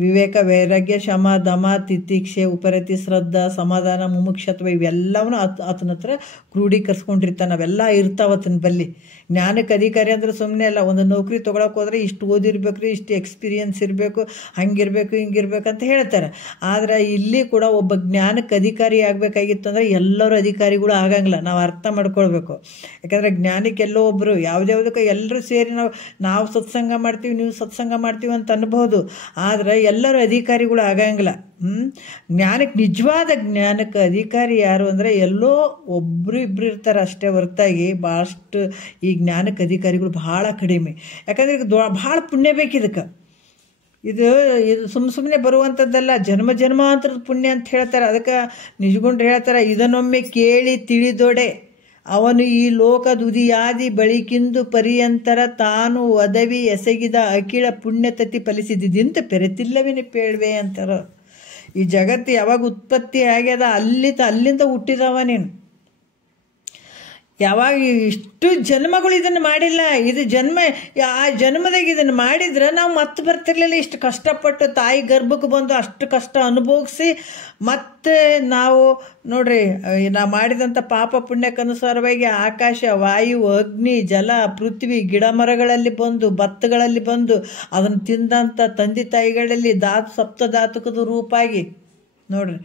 ವಿವೇಕ ವೈರಾಗ್ಯ ಶಮ ದಮ ತಿತಿಕ್ಷೆ ಉಪರತಿ ಶ್ರದ್ಧಾ ಸಮಾಧಾನ ಮುಮುಕ್ಷತ್ವ ಇವೆಲ್ಲವನ್ನೂ ಆತನ ಹತ್ರ ಕ್ರೋಢೀಕರಿಸ್ಕೊಂಡಿರ್ತಾನೆ. ಅವೆಲ್ಲ ಇರ್ತಾವ ಆತನ ಬಲ್ಲಿ. ಜ್ಞಾನಕ್ಕೆ ಅಧಿಕಾರಿ ಅಂದ್ರೆ ಸುಮ್ಮನೆ ಅಲ್ಲ. ಒಂದು ನೌಕರಿ ತೊಗೊಳಕ್ಕೆ ಹೋದ್ರೆ ಇಷ್ಟು ಓದಿರ್ಬೇಕು ರೀ, ಇಷ್ಟು ಎಕ್ಸ್ಪೀರಿಯನ್ಸ್ ಇರಬೇಕು, ಹಂಗಿರ್ಬೇಕು ಹಿಂಗಿರ್ಬೇಕು ಅಂತ ಹೇಳ್ತಾರೆ. ಆದರೆ ಇಲ್ಲಿ ಕೂಡ ಒಬ್ಬ ಜ್ಞಾನಕ್ಕೆ ಅಧಿಕಾರಿ ಆಗಬೇಕಾಗಿತ್ತು ಅಂದರೆ ಎಲ್ಲರೂ ಅಧಿಕಾರಿಗಳು ಆಗಂಗಿಲ್ಲ. ನಾವು ಅರ್ಥ ಮಾಡ್ಕೊಳ್ಬೇಕು. ಯಾಕಂದರೆ ಜ್ಞಾನಕ್ಕೆ ಎಲ್ಲೋ ಒಬ್ಬರು ಯಾವುದ್ಯಾವುದಕ್ಕೆ ಎಲ್ಲರೂ ಸೇರಿ ನಾವು ಸತ್ಸಂಗ ಮಾಡ್ತೀವಿ, ನೀವು ಸತ್ಸಂಗ ಮಾಡ್ತೀವಿ ಅಂತ ಅನ್ಬೋದು. ಆದರೆ ಎಲ್ಲರೂ ಅಧಿಕಾರಿಗಳು ಆಗಂಗಿಲ್ಲ. ಜ್ಞಾನಕ್ಕೆ ನಿಜವಾದ ಜ್ಞಾನಕ್ಕೆ ಅಧಿಕಾರಿ ಯಾರು ಅಂದರೆ ಎಲ್ಲೋ ಒಬ್ಬರು ಇಬ್ಬರು ಇರ್ತಾರೆ ಅಷ್ಟೇ ಹೊರತಾಗಿ ಭಾಳಷ್ಟು ಈ ಜ್ಞಾನಕ್ಕೆ ಅಧಿಕಾರಿಗಳು ಭಾಳ ಕಡಿಮೆ. ಯಾಕಂದರೆ ಇದು ಭಾಳ ಪುಣ್ಯ ಬೇಕು ಇದಕ್ಕೆ. ಇದು ಸುಮ್ಮನೆ ಬರುವಂಥದ್ದಲ್ಲ, ಜನ್ಮ ಜನ್ಮಾಂತರದ ಪುಣ್ಯ ಅಂತ ಹೇಳ್ತಾರೆ. ಅದಕ್ಕೆ ನಿಜಗೊಂಡ್ರು ಹೇಳ್ತಾರೆ, ಇದನ್ನೊಮ್ಮೆ ಕೇಳಿ ತಿಳಿದೊಡೆ ಅವನು ಈ ಲೋಕದುದಿಯಾದಿ ಬಳಿಕಿಂದು ಪರ್ಯಂತರ ತಾನು ಒದವಿ ಎಸಗಿದ ಅಖಿಳ ಪುಣ್ಯತತಿ ಫಲಿಸಿದ್ದಿಂತ ಪೆರೆತಿಲ್ಲವೇನೆ ಪೇಳ್ವೆ ಅಂತಾರ. ಈ ಜಗತ್ತು ಯಾವಾಗ ಉತ್ಪತ್ತಿ ಆಗ್ಯದ ಅಲ್ಲಿಂದ ಹುಟ್ಟಿದವ ನೀನು. ಯಾವಾಗ ಇಷ್ಟು ಜನ್ಮಗಳು ಇದನ್ನು ಮಾಡಿಲ್ಲ, ಇದು ಆ ಜನ್ಮದಾಗ ಇದನ್ನು ಮಾಡಿದ್ರೆ ನಾವು ಮತ್ತೆ ಬರ್ತಿರ್ಲಿಲ್ಲ. ಇಷ್ಟು ಕಷ್ಟಪಟ್ಟು ತಾಯಿ ಗರ್ಭಕ್ಕೆ ಬಂದು ಅಷ್ಟು ಕಷ್ಟ ಅನುಭವಿಸಿ ಮತ್ತೆ ನಾವು ನೋಡ್ರಿ, ನಾವು ಮಾಡಿದಂಥ ಪಾಪ ಪುಣ್ಯಕ್ಕನುಸಾರವಾಗಿ ಆಕಾಶ ವಾಯು ಅಗ್ನಿ ಜಲ ಪೃಥ್ವಿ ಗಿಡ ಮರಗಳಲ್ಲಿ ಬಂದು ಭತ್ತಗಳಲ್ಲಿ ಬಂದು ಅದನ್ನು ತಿಂದಂಥ ತಂದೆ ತಾಯಿಗಳಲ್ಲಿ ಸಪ್ತಧಾತುಕದ ರೂಪಾಗಿ ನೋಡ್ರಿ,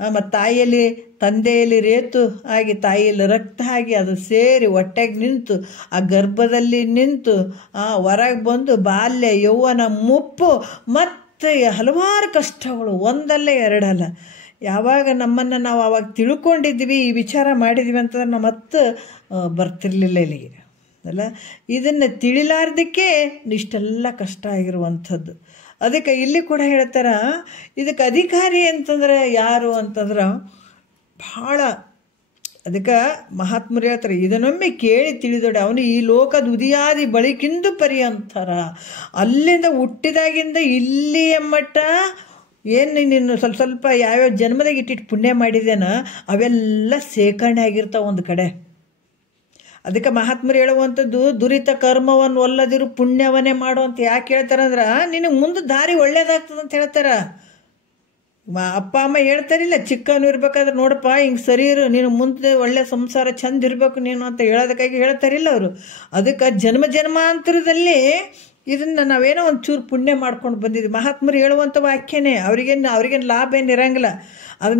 ಮತ್ತು ತಾಯಿಯಲ್ಲಿ ತಂದೆಯಲ್ಲಿ ರೇತು ಆಗಿ ತಾಯಿಯಲ್ಲಿ ರಕ್ತ ಆಗಿ ಅದು ಸೇರಿ ಹೊಟ್ಟೆಗೆ ನಿಂತು ಆ ಗರ್ಭದಲ್ಲಿ ನಿಂತು ಹೊರಗೆ ಬಂದು ಬಾಲ್ಯ ಯೌವನ ಮುಪ್ಪು ಮತ್ತು ಹಲವಾರು ಕಷ್ಟಗಳು, ಒಂದಲ್ಲ ಎರಡಲ್ಲ. ಯಾವಾಗ ನಮ್ಮನ್ನು ನಾವು ಆವಾಗ ತಿಳ್ಕೊಂಡಿದ್ವಿ, ಈ ವಿಚಾರ ಮಾಡಿದ್ವಿ ಅಂತಂದ್ರೆ ನಾವು ಮತ್ತೆ ಬರ್ತಿರ್ಲಿಲ್ಲ ಇಲ್ಲಿಗೆ ಅಲ್ಲ. ಇದನ್ನು ತಿಳಿಲಾರ್ದಕ್ಕೆ ಇಷ್ಟೆಲ್ಲ ಕಷ್ಟ ಆಗಿರುವಂಥದ್ದು. ಅದಕ್ಕೆ ಇಲ್ಲಿ ಕೂಡ ಹೇಳ್ತಾರೆ, ಇದಕ್ಕೆ ಅಧಿಕಾರಿ ಅಂತಂದ್ರೆ ಯಾರು ಅಂತಂದ್ರೆ ಭಾಳ, ಅದಕ್ಕೆ ಮಹಾತ್ಮರು ಹೇಳ್ತಾರೆ, ಇದನ್ನೊಮ್ಮೆ ಕೇಳಿ ತಿಳಿದೊಡೆ ಅವನು ಈ ಲೋಕದ ಉದಿಯಾದಿ ಬಳಿಕಿಂದು ಪರ್ಯಂತರ, ಅಲ್ಲಿಂದ ಹುಟ್ಟಿದಾಗಿಂದ ಇಲ್ಲಿಯ ಮಟ್ಟ ಏನು ನೀನು ಸ್ವಲ್ಪ ಯಾವ್ಯಾವ ಜನ್ಮದಾಗ ಇಟ್ಟಿಟ್ಟು ಪುಣ್ಯ ಮಾಡಿದೇನ ಅವೆಲ್ಲ ಸೇಕರಣೆ ಆಗಿರ್ತಾವ ಒಂದು ಕಡೆ. ಅದಕ್ಕೆ ಮಹಾತ್ಮರು ಹೇಳುವಂಥದ್ದು, ದುರಿತ ಕರ್ಮವನ್ನು ಒಲ್ಲದಿರು ಪುಣ್ಯವನ್ನೇ ಮಾಡುವಂತ ಯಾಕೆ ಹೇಳ್ತಾರಂದ್ರೆ ನಿನಗೆ ಮುಂದೆ ದಾರಿ ಒಳ್ಳೇದಾಗ್ತದಂತ ಹೇಳ್ತಾರೆ. ಅಪ್ಪ ಅಮ್ಮ ಹೇಳ್ತಾರಿಲ್ಲ, ಚಿಕ್ಕವನು ಇರ್ಬೇಕಾದ್ರೆ ನೋಡಪ್ಪ ಹಿಂಗೆ ಸರಿ ಇರು, ನೀನು ಮುಂದೆ ಒಳ್ಳೆ ಸಂಸಾರ ಚಂದ ಇರಬೇಕು ನೀನು ಅಂತ ಹೇಳೋದಕ್ಕಾಗಿ ಹೇಳ್ತಾರಿಲ್ಲ ಅವರು. ಅದಕ್ಕೆ ಜನ್ಮ ಜನ್ಮಾಂತರದಲ್ಲಿ ಇದನ್ನು ನಾವೇನೋ ಒಂಚೂರು ಪುಣ್ಯ ಮಾಡ್ಕೊಂಡು ಬಂದಿದ್ವಿ. ಮಹಾತ್ಮರು ಹೇಳುವಂಥ ವಾಕ್ಯನೇ, ಅವ್ರಿಗೇನು ಲಾಭ ಏನು ಇರಂಗಿಲ್ಲ. ಅದು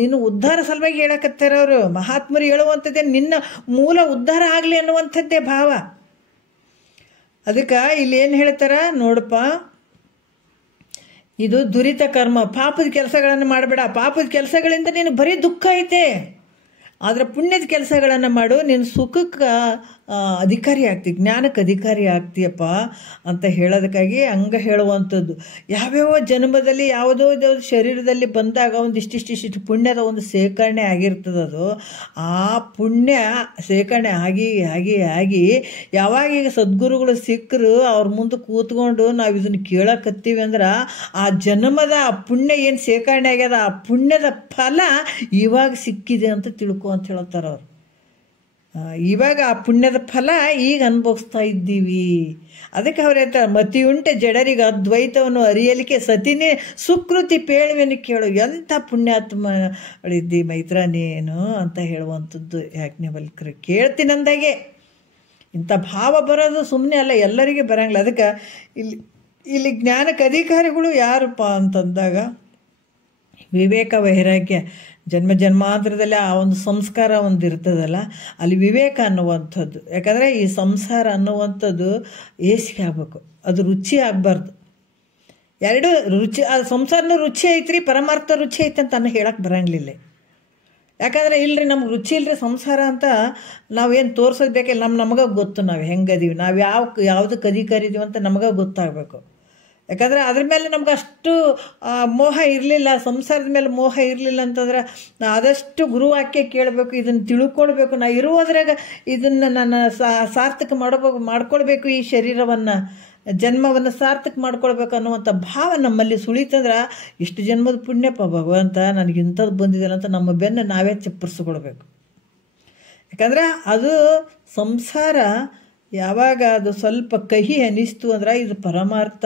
ನಿನ್ನ ಉದ್ಧಾರ ಸಲುವಾಗಿ ಹೇಳಕತ್ತಾರ ಅವರು. ಮಹಾತ್ಮರು ಹೇಳುವಂಥದ್ದೇ ನಿನ್ನ ಮೂಲ ಉದ್ಧಾರ ಆಗಲಿ ಅನ್ನುವಂಥದ್ದೇ ಭಾವ. ಅದಕ್ಕೆ ಇಲ್ಲಿ ಏನು ಹೇಳ್ತಾರ ನೋಡಪ್ಪ, ಇದು ದುರಿತ ಕರ್ಮ, ಪಾಪದ ಕೆಲಸಗಳನ್ನು ಮಾಡಬೇಡ. ಪಾಪದ ಕೆಲಸಗಳಿಂದ ನೀನು ಬರೀ ದುಃಖ ಐತೆ. ಆದರೆ ಪುಣ್ಯದ ಕೆಲಸಗಳನ್ನು ಮಾಡು, ನೀನು ಸುಖಕ್ಕೆ ಅಧಿಕಾರಿ ಆಗ್ತಿ, ಜ್ಞಾನಕ್ಕೆ ಅಧಿಕಾರಿ ಆಗ್ತೀಯಪ್ಪ ಅಂತ ಹೇಳೋದಕ್ಕಾಗಿ ಹಂಗೆ ಹೇಳುವಂಥದ್ದು. ಯಾವ್ಯಾವ ಜನ್ಮದಲ್ಲಿ ಯಾವುದೋ ಶರೀರದಲ್ಲಿ ಬಂದಾಗ ಒಂದಿಷ್ಟಿಷ್ಟು ಪುಣ್ಯದ ಒಂದು ಸೇಕರಣೆ ಆಗಿರ್ತದೆ. ಅದು ಆ ಪುಣ್ಯ ಸೇಕರಣೆ ಆಗಿ ಯಾವಾಗ ಈಗ ಸದ್ಗುರುಗಳು ಸಿಕ್ಕರು ಅವ್ರ ಮುಂದೆ ಕೂತ್ಕೊಂಡು ನಾವು ಇದನ್ನು ಕೇಳಕತ್ತೀವಿ ಅಂದ್ರೆ ಆ ಜನ್ಮದ ಆ ಪುಣ್ಯ ಏನು ಸೇಕರಣೆ ಆಗ್ಯದ ಆ ಪುಣ್ಯದ ಫಲ ಇವಾಗ ಸಿಕ್ಕಿದೆ ಅಂತ ತಿಳ್ಕೊ ಅಂತ ಹೇಳ್ತಾರೆ ಅವರು. ಇವಾಗ ಆ ಪುಣ್ಯದ ಫಲ ಈಗ ಅನುಭವಿಸ್ತಾ ಇದ್ದೀವಿ. ಅದಕ್ಕೆ ಅವ್ರು ಹೇಳ್ತಾರೆ, ಮತಿಯುಂಟೆ ಜಡರಿಗೆ ಅದ್ವೈತವನ್ನು ಅರಿಯಲಿಕ್ಕೆ ಸತಿನೇ ಸುಕೃತಿ ಪೇಳುವೆನು ಕೇಳು. ಎಂಥ ಪುಣ್ಯಾತ್ಮಳಿದ್ದಿ ಮೈತ್ರ ನೀನು ಅಂತ ಹೇಳುವಂಥದ್ದು ಯಾಜ್ಞವಲ್ಕ್ಯರು. ಕೇಳ್ತೀನಂದಾಗೆ ಇಂಥ ಭಾವ ಬರೋದು ಸುಮ್ಮನೆ ಅಲ್ಲ, ಎಲ್ಲರಿಗೆ ಬರಂಗಿಲ್ಲ. ಅದಕ್ಕೆ ಇಲ್ಲಿ ಜ್ಞಾನಕ್ಕೆ ಅಧಿಕಾರಿಗಳು ಯಾರಪ್ಪ ಅಂತಂದಾಗ ವಿವೇಕ ವೈರಾಗ್ಯ, ಜನ್ಮ ಜನ್ಮಾಂತರದಲ್ಲಿ ಆ ಒಂದು ಸಂಸ್ಕಾರ ಒಂದು ಇರ್ತದಲ್ಲ, ಅಲ್ಲಿ ವಿವೇಕ ಅನ್ನುವಂಥದ್ದು. ಯಾಕಂದರೆ ಈ ಸಂಸಾರ ಅನ್ನುವಂಥದ್ದು ಏಸಿಗೆ ಆಗಬೇಕು, ಅದು ರುಚಿ ಆಗಬಾರ್ದು. ಎರಡು ರುಚಿ, ಆ ಸಂಸಾರನೂ ರುಚಿ ಐತ್ರಿ, ಪರಮಾರ್ಥ ರುಚಿ ಐತೆ ಅಂತ ಹೇಳಕ್ಕೆ ಬರಂಗಿಲ್ಲ. ಯಾಕಂದರೆ ಇಲ್ಲರಿ ನಮ್ಗೆ ರುಚಿ ಇಲ್ಲರಿ ಸಂಸಾರ ಅಂತ ನಾವೇನು ತೋರ್ಸೋದು ಬೇಕಿಲ್ಲ. ನಮಗೆ ಗೊತ್ತು ನಾವು ಹೆಂಗದೀವಿ, ನಾವು ಯಾವುದಕ್ಕೆ ಅಧಿಕಾರಿ ಇದೀವಿ ಅಂತ ನಮಗೆ ಗೊತ್ತಾಗಬೇಕು. ಯಾಕಂದರೆ ಅದ್ರ ಮೇಲೆ ನಮ್ಗೆ ಅಷ್ಟು ಮೋಹ ಇರಲಿಲ್ಲ, ಸಂಸಾರದ ಮೇಲೆ ಮೋಹ ಇರಲಿಲ್ಲ ಅಂತಂದ್ರೆ ಆದಷ್ಟು ಗುರುವಾಕ್ಯ ಕೇಳಬೇಕು, ಇದನ್ನು ತಿಳ್ಕೊಳ್ಬೇಕು, ನಾ ಇರುವುದ್ರಾಗ ಇದನ್ನು ನಾನು ಸಾರ್ಥಕ ಮಾಡ್ಕೊಳ್ಬೇಕು, ಈ ಶರೀರವನ್ನು ಜನ್ಮವನ್ನು ಸಾರ್ಥಕ ಮಾಡ್ಕೊಳ್ಬೇಕು ಅನ್ನುವಂಥ ಭಾವ ನಮ್ಮಲ್ಲಿ ಸುಳಿತಂದ್ರೆ ಇಷ್ಟು ಜನ್ಮದ ಪುಣ್ಯಪ್ಪ ಭಗವಂತ ನನಗೆ ಇಂಥದ್ದು ಬಂದಿದೆ ಅಂತ ನಮ್ಮ ಬೆನ್ನು ನಾವೇ ಚಪ್ಪರಿಸ್ಕೊಳ್ಬೇಕು. ಯಾಕಂದ್ರೆ ಅದು ಸಂಸಾರ ಯಾವಾಗ ಅದು ಸ್ವಲ್ಪ ಕಹಿ ಅನ್ನಿಸ್ತು ಅಂದ್ರೆ ಇದು ಪರಮಾರ್ಥ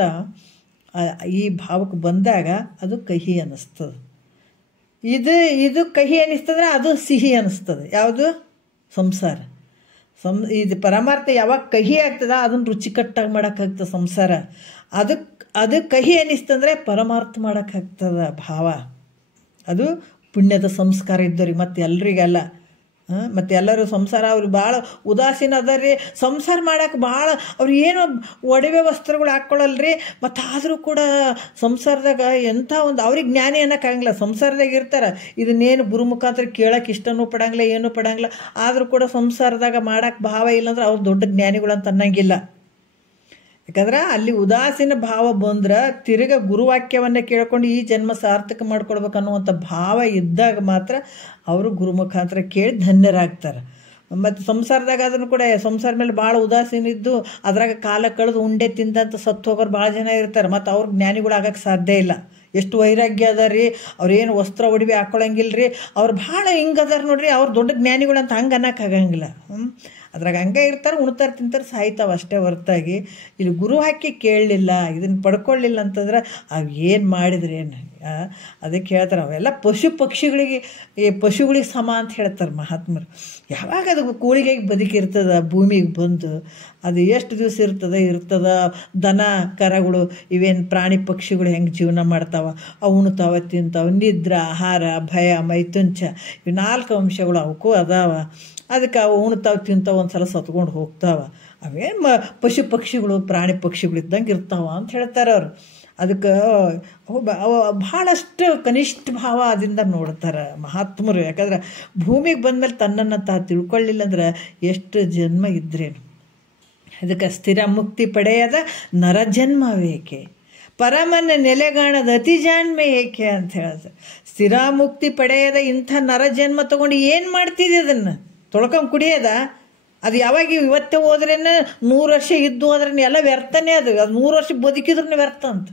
ಈ ಭಾವಕ್ಕೆ ಬಂದಾಗ ಅದು ಕಹಿ ಅನ್ನಿಸ್ತದೆ. ಇದು ಕಹಿ ಅನ್ನಿಸ್ತಂದ್ರೆ ಅದು ಸಿಹಿ ಅನ್ನಿಸ್ತದೆ. ಯಾವುದು? ಸಂಸಾರ. ಇದು ಪರಮಾರ್ಥ ಯಾವಾಗ ಕಹಿ ಆಗ್ತದ ಅದನ್ನು ರುಚಿಕಟ್ಟಾಗಿ ಮಾಡೋಕ್ಕಾಗ್ತದೆ ಸಂಸಾರ. ಅದು ಕಹಿ ಅನ್ನಿಸ್ತಂದ್ರೆ ಪರಮಾರ್ಥ ಮಾಡೋಕ್ಕಾಗ್ತದ ಭಾವ. ಅದು ಪುಣ್ಯದ ಸಂಸ್ಕಾರ ಇದ್ದವ್ರಿಗೆ, ಮತ್ತು ಎಲ್ರಿಗಲ್ಲ. ಮತ್ತು ಎಲ್ಲರೂ ಸಂಸಾರ ಅವ್ರು ಭಾಳ ಉದಾಸೀನ ಅದಾರ್ರಿ. ಸಂಸಾರ ಮಾಡೋಕೆ ಭಾಳ ಅವ್ರು ಏನೋ ಒಡವೆ ವಸ್ತ್ರಗಳು ಹಾಕ್ಕೊಳ್ಳಲ್ರಿ, ಮತ್ತು ಆದರೂ ಕೂಡ ಸಂಸಾರದಾಗ ಎಂಥ ಒಂದು ಅವ್ರಿಗೆ ಜ್ಞಾನಿ ಅನ್ನೋಕ್ಕಾಗಂಗಿಲ್ಲ. ಸಂಸಾರದಾಗ ಇರ್ತಾರೆ, ಇದನ್ನೇನು ಗುರು ಮುಖಾಂತರ ಕೇಳೋಕೆ ಇಷ್ಟನೂ ಪಡಂಗಿಲ್ಲ, ಏನೂ ಪಡಂಗಿಲ್ಲ. ಆದರೂ ಕೂಡ ಸಂಸಾರದಾಗ ಮಾಡೋಕೆ ಭಾವ ಇಲ್ಲಾಂದ್ರೆ ಅವ್ರು ದೊಡ್ಡ ಜ್ಞಾನಿಗಳು ಅಂತ ಅನ್ನಂಗಿಲ್ಲ. ಯಾಕಂದ್ರೆ ಅಲ್ಲಿ ಉದಾಸೀನ ಭಾವ ಬಂದ್ರೆ ತಿರುಗ ಗುರುವಾಕ್ಯವನ್ನು ಕೇಳ್ಕೊಂಡು ಈ ಜನ್ಮ ಸಾರ್ಥಕ ಮಾಡ್ಕೊಳ್ಬೇಕು ಅನ್ನುವಂಥ ಭಾವ ಇದ್ದಾಗ ಮಾತ್ರ ಅವರು ಗುರು ಮುಖಾಂತರ ಕೇಳಿ ಧನ್ಯರಾಗ್ತಾರೆ. ಮತ್ತು ಸಂಸಾರದಾಗ ಅದನ್ನು ಕೂಡ ಸಂಸಾರ ಮೇಲೆ ಭಾಳ ಉದಾಸೀನ ಇದ್ದು ಅದ್ರಾಗ ಕಾಲ ಕಳೆದು ಉಂಡೆ ತಿಂದಂತ ಸತ್ತು ಹೋಗೋರು ಭಾಳ ಜನ ಇರ್ತಾರೆ. ಮತ್ತು ಅವ್ರು ಜ್ಞಾನಿಗಳು ಆಗೋಕ್ಕೆ ಸಾಧ್ಯ ಇಲ್ಲ. ಎಷ್ಟು ವೈರಾಗ್ಯ ಅದ ರೀ, ಅವ್ರೇನು ವಸ್ತ್ರ ಒಡವೆ ಹಾಕ್ಕೊಳಂಗಿಲ್ಲ ರೀ, ಅವ್ರು ಭಾಳ ಹಿಂಗದಾರ ನೋಡ್ರಿ, ಅವ್ರು ದೊಡ್ಡ ಜ್ಞಾನಿಗಳು ಅಂತ ಹಂಗೆ ಅನ್ನೋಕ್ಕಾಗಂಗಿಲ್ಲ. ಅದ್ರಾಗ ಹಂಗೆ ಇರ್ತಾರೆ, ಉಣ್ತಾರೆ, ತಿಂತಾರೆ, ಸಾಯ್ತಾವೆ ಅಷ್ಟೇ ಹೊರತಾಗಿ ಇಲ್ಲಿ ಗುರು ಹಾಕಿ ಕೇಳಲಿಲ್ಲ, ಇದನ್ನು ಪಡ್ಕೊಳ್ಳಿಲ್ಲ ಅಂತಂದ್ರೆ ಅವು ಏನು ಮಾಡಿದ್ರೇನು. ಅದಕ್ಕೆ ಹೇಳ್ತಾರೆ ಅವೆಲ್ಲ ಪಶುಗಳಿಗೆ ಸಮ ಅಂತ ಹೇಳ್ತಾರೆ ಮಹಾತ್ಮರು. ಯಾವಾಗ ಅದು ಕೂಳಿಗೆ ಬದುಕಿರ್ತದ ಭೂಮಿಗೆ ಬಂದು ಅದು ಎಷ್ಟು ದಿವಸ ಇರ್ತದ. ದನ ಕರಗಳು ಇವೇನು ಪ್ರಾಣಿ ಪಕ್ಷಿಗಳು ಹೆಂಗೆ ಜೀವನ ಮಾಡ್ತಾವ, ಅವು ಉಣ್ತಾವ, ತಿಂತಾವ, ನಿದ್ರೆ, ಆಹಾರ, ಭಯ, ಮೈತುಂಚ, ಇವು 4 ಅಂಶಗಳು ಅವಕ್ಕೂ ಅದಾವ. ಅದಕ್ಕೆ ಅವು ಉಣ್ತಾವ, ತಿಂತಾವ, ಒಂದು ಸಲ ಸತ್ಕೊಂಡು ಹೋಗ್ತಾವ. ಅವೇನು ಪಶು ಪಕ್ಷಿಗಳು ಪ್ರಾಣಿ ಪಕ್ಷಿಗಳು ಇದ್ದಂಗೆ ಇರ್ತಾವ ಅಂತ ಹೇಳ್ತಾರೆ ಅವರು. ಅದಕ್ಕೆ ಭಾಳಷ್ಟು ಕನಿಷ್ಠ ಭಾವ ಅದರಿಂದ ನೋಡ್ತಾರೆ ಮಹಾತ್ಮರು. ಯಾಕಂದ್ರೆ ಭೂಮಿಗೆ ಬಂದಮೇಲೆ ತನ್ನನ್ನು ತಿಳ್ಕೊಳ್ಳಿಲ್ಲ ಅಂದ್ರೆ ಎಷ್ಟು ಜನ್ಮ ಇದ್ರೇನು. ಅದಕ್ಕೆ ಸ್ಥಿರ ಮುಕ್ತಿ ಪಡೆಯದ ನರಜನ್ಮವೇಕೆ, ಪರಮನ ನೆಲೆಗಾಣದ ಅತಿ ಜಾಣ್ಮೆ ಏಕೆ ಅಂತ ಹೇಳ್ತಾರೆ. ಸ್ಥಿರ ಮುಕ್ತಿ ಪಡೆಯದ ಇಂಥ ನರಜನ್ಮ ತೊಗೊಂಡು ಏನು ಮಾಡ್ತಿದ್ದೆ? ಅದನ್ನು ತೊಳ್ಕೊಂಡು ಕುಡಿಯೋದ? ಅದು ಯಾವಾಗ ಇವತ್ತೇ ಹೋದ್ರೇನೆ 100 ವರ್ಷ ಇದ್ದು ಹೋದ್ರೇನೆ ಎಲ್ಲ ವ್ಯರ್ಥನೇ. ಅದು 100 ವರ್ಷ ಬದುಕಿದ್ರೂ ವ್ಯರ್ಥ ಅಂತ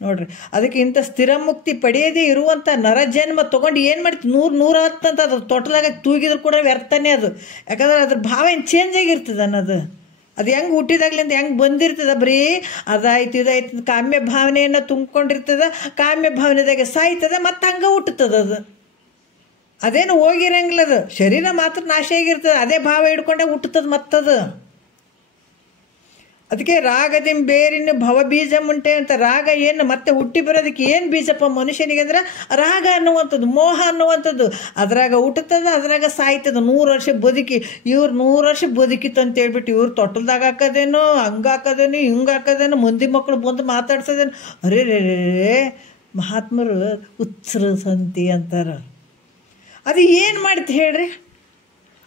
ನೋಡ್ರಿ. ಅದಕ್ಕೆ ಇಂಥ ಸ್ಥಿರ ಮುಕ್ತಿ ಪಡೆಯದೇ ಇರುವಂಥ ನರಜನ್ಮ ತೊಗೊಂಡು ಏನು ಮಾಡ್ತೀವಿ? 100-110 ಅಂತ ಅದು ತೊಟ್ಟದಾಗ ತೂಗಿದ್ರು ಕೂಡ ವ್ಯರ್ಥನೇ ಅದು. ಯಾಕಂದ್ರೆ ಅದ್ರ ಭಾವ ಏನು ಚೇಂಜ್ ಆಗಿರ್ತದೆ ಅನ್ನೋದು. ಅದು ಹೆಂಗೆ ಹುಟ್ಟಿದಾಗ್ಲಿಂದ ಹೆಂಗೆ ಬಂದಿರ್ತದೆ, ಬರೀ ಅದಾಯ್ತು ಇದಾಯ್ತು ಕಾಮ್ಯ ಭಾವನೆಯನ್ನು ತುಂಬಿಕೊಂಡಿರ್ತದೆ. ಕಾಮ್ಯ ಭಾವನೆದಾಗೆ ಸಾಯ್ತದೆ, ಮತ್ತು ಹಂಗೆ ಹುಟ್ಟುತ್ತದೆ. ಅದೇನು ಹೋಗಿರಂಗಿಲ್ಲ, ಅದು ಶರೀರ ಮಾತ್ರ ನಾಶ ಆಗಿರ್ತದೆ. ಅದೇ ಭಾವ ಹಿಡ್ಕೊಂಡಾಗ ಹುಟ್ಟುತ್ತದೆ ಮತ್ತದು. ಅದಕ್ಕೆ ರಾಗದಿಂ ಬೇರಿನ ಭವ ಬೀಜ ಮುಂಟೆ ಅಂತ. ರಾಗ ಏನು ಮತ್ತೆ ಹುಟ್ಟಿ ಬರೋದಕ್ಕೆ ಏನು ಬೀಜಪ್ಪ ಮನುಷ್ಯನಿಗೆ ಅಂದ್ರೆ ರಾಗ ಅನ್ನುವಂಥದ್ದು, ಮೋಹ ಅನ್ನುವಂಥದ್ದು. ಅದ್ರಾಗ ಹುಟ್ಟುತ್ತದೆ, ಅದ್ರಾಗ ಸಾಯ್ತದೆ. 100 ವರ್ಷ ಬದುಕಿ ಇವ್ರು 100 ವರ್ಷ ಬದುಕಿತ್ತು ಅಂತೇಳ್ಬಿಟ್ಟು ಇವ್ರು ತೊಟ್ಟಲ್ದಾಗ ಹಾಕೋದೇನೋ, ಹಂಗೆ ಹಾಕೋದೇನು, ಹಿಂಗೆ ಹಾಕೋದೇನೋ, ಮಂದಿ ಮಕ್ಕಳು ಬಂದು ಮಾತಾಡ್ಸೋದೇನು. ಅರೇ ರೇ ಮಹಾತ್ಮರು ಉತ್ಸರ ಸಂತಿ ಅಂತಾರೆ. ಅದು ಏನು ಮಾಡ್ತು ಹೇಳ್ರಿ?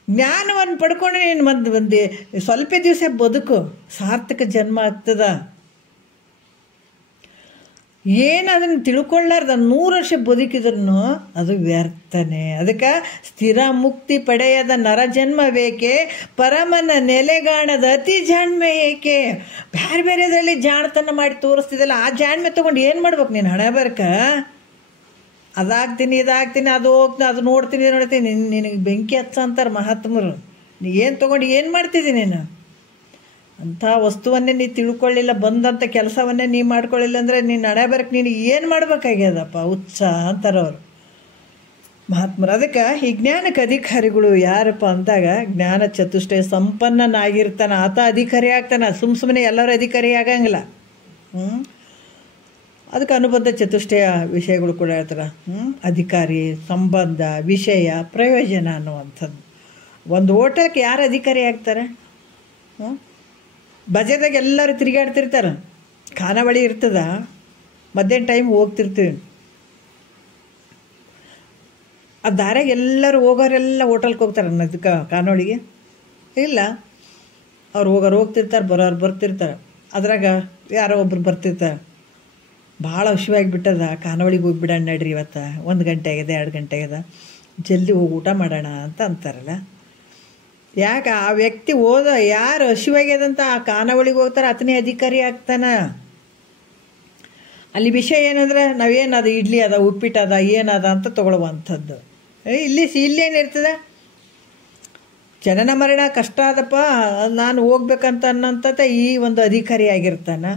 ಜ್ಞಾನವನ್ನು ಪಡ್ಕೊಂಡು ನೀನು ಒಂದು ಸ್ವಲ್ಪ ದಿವಸ ಬದುಕು, ಸಾರ್ಥಕ ಜನ್ಮ ಆಗ್ತದ. ಏನು ಅದನ್ನು ತಿಳ್ಕೊಳ್ಳಾರ್ದ 100 ವರ್ಷ ಬದುಕಿದ್ರು ಅದು ವ್ಯರ್ಥನೆ. ಅದಕ್ಕೆ ಸ್ಥಿರ ಮುಕ್ತಿ ಪಡೆಯದ ನರಜನ್ಮ ಬೇಕೆ, ಪರಮನ ನೆಲೆಗಾಣದ ಅತಿ ಜಾಣ್ಮೆ ಏಕೆ. ಬೇರೆ ಬೇರೆದ್ರಲ್ಲಿ ಜಾಣತನ ಮಾಡಿ ತೋರಿಸ್ತಿದ್ದಲ್ಲ, ಆ ಜಾಣ್ಮೆ ತೊಗೊಂಡು ಏನು ಮಾಡ್ಬೇಕು ನೀನು? ಹಣೆ ಬರ್ಕ ಅದಾಗ್ತೀನಿ ಇದಾಗ್ತೀನಿ ಅದು ಹೋಗ್ತೀನಿ ಅದು ನೋಡ್ತೀನಿ ನಿನಗೆ ಬೆಂಕಿ ಹಚ್ಚ ಅಂತಾರೆ ಮಹಾತ್ಮರು. ನೀ ಏನು ತೊಗೊಂಡು ಏನು ಮಾಡ್ತಿದ್ದೀನಿ ನೀನು? ಅಂಥ ವಸ್ತುವನ್ನೇ ನೀ ತಿಳ್ಕೊಳ್ಳಿಲ್ಲ, ಬಂದಂಥ ಕೆಲಸವನ್ನೇ ನೀ ಮಾಡ್ಕೊಳ್ಳಿಲ್ಲ ಅಂದರೆ ನೀನು ಹಣೆ ಬರಕ್ಕೆ ನೀನು ಏನು ಮಾಡ್ಬೇಕಾಗ್ಯದಪ್ಪ ಹುಚ್ಚ ಅಂತಾರೆ ಅವರು ಮಹಾತ್ಮರು. ಅದಕ್ಕೆ ಈ ಜ್ಞಾನಕ್ಕೆ ಅಧಿಕಾರಿಗಳು ಯಾರಪ್ಪ ಅಂದಾಗ ಜ್ಞಾನ ಚತುಷ್ಟಯ ಸಂಪನ್ನನಾಗಿರ್ತಾನೆ ಆತ ಅಧಿಕಾರಿ ಆಗ್ತಾನೆ. ಸುಮ್ಮನೆ ಎಲ್ಲರೂ ಅಧಿಕಾರಿ ಆಗಂಗಿಲ್ಲ. ಅದಕ್ಕೆ ಅನುಬಂಧ ಚತುಷ್ಟಯ ವಿಷಯಗಳು ಕೂಡ ಹೇಳ್ತಾರೆ. ಅಧಿಕಾರಿ, ಸಂಬಂಧ, ವಿಷಯ, ಪ್ರಯೋಜನ ಅನ್ನುವಂಥದ್ದು. ಒಂದು ಹೋಟೆಲ್ಗೆ ಯಾರು ಅಧಿಕಾರಿ ಆಗ್ತಾರೆ? ಬಜಾರ್ದಾಗ ಎಲ್ಲರೂ ತಿರುಗಾಡ್ತಿರ್ತಾರೆ, ಖಾನಾವಳಿ ಇರ್ತದ, ಮಧ್ಯಾಹ್ನ ಟೈಮ್ ಹೋಗ್ತಿರ್ತೀವಿ. ಆ ದಾರ್ಯಾಗ ಎಲ್ಲರೂ ಹೋಗೋರೆಲ್ಲ ಹೋಟೆಲ್ಗೆ ಹೋಗ್ತಾರೆ ಅನ್ನೋದಕ್ಕೆ ಖಾನಾವಳಿಗೆ ಇಲ್ಲ. ಅವ್ರು ಹೋಗೋರು ಹೋಗ್ತಿರ್ತಾರೆ, ಬರೋರು ಬರ್ತಿರ್ತಾರೆ. ಅದ್ರಾಗ ಯಾರೋ ಒಬ್ರು ಬರ್ತಿರ್ತಾರೆ, ಭಾಳ ಹಸಿವಾಗಿಬಿಟ್ಟದ, ಖಾನಾವಳಿಗೆ ಹೋಗಿಬಿಡೋಣ ನಡ್ರಿ ಇವತ್ತು, 1 ಗಂಟೆ ಆಗಿದೆ 2 ಗಂಟೆ ಆಗಿದೆ, ಜಲ್ದಿ ಹೋಗಿ ಊಟ ಮಾಡೋಣ ಅಂತ ಅಂತಾರಲ್ಲ. ಯಾಕೆ ಆ ವ್ಯಕ್ತಿ ಯಾರು ಹಸಿವಾಗ್ಯದಂತ ಆ ಖಾನಾವಳಿಗೆ ಹೋಗ್ತಾರೆ ಆತನೇ ಅಧಿಕಾರಿ ಆಗ್ತಾನೆ. ಅಲ್ಲಿ ವಿಷಯ ಏನಂದ್ರೆ ನಾವೇನದ ಇಡ್ಲಿ ಅದ, ಉಪ್ಪಿಟ್ಟು ಅದ, ಏನದ ಅಂತ ತೊಗೊಳ್ಳುವಂಥದ್ದು. ಇಲ್ಲೇನಿರ್ತದೆ, ಜನನ ಮರಣ ಕಷ್ಟ ಅದಪ್ಪ, ನಾನು ಹೋಗ್ಬೇಕಂತ ಅನ್ನೋಂಥದ್ದು ಈ ಒಂದು ಅಧಿಕಾರಿ ಆಗಿರ್ತಾನೆ.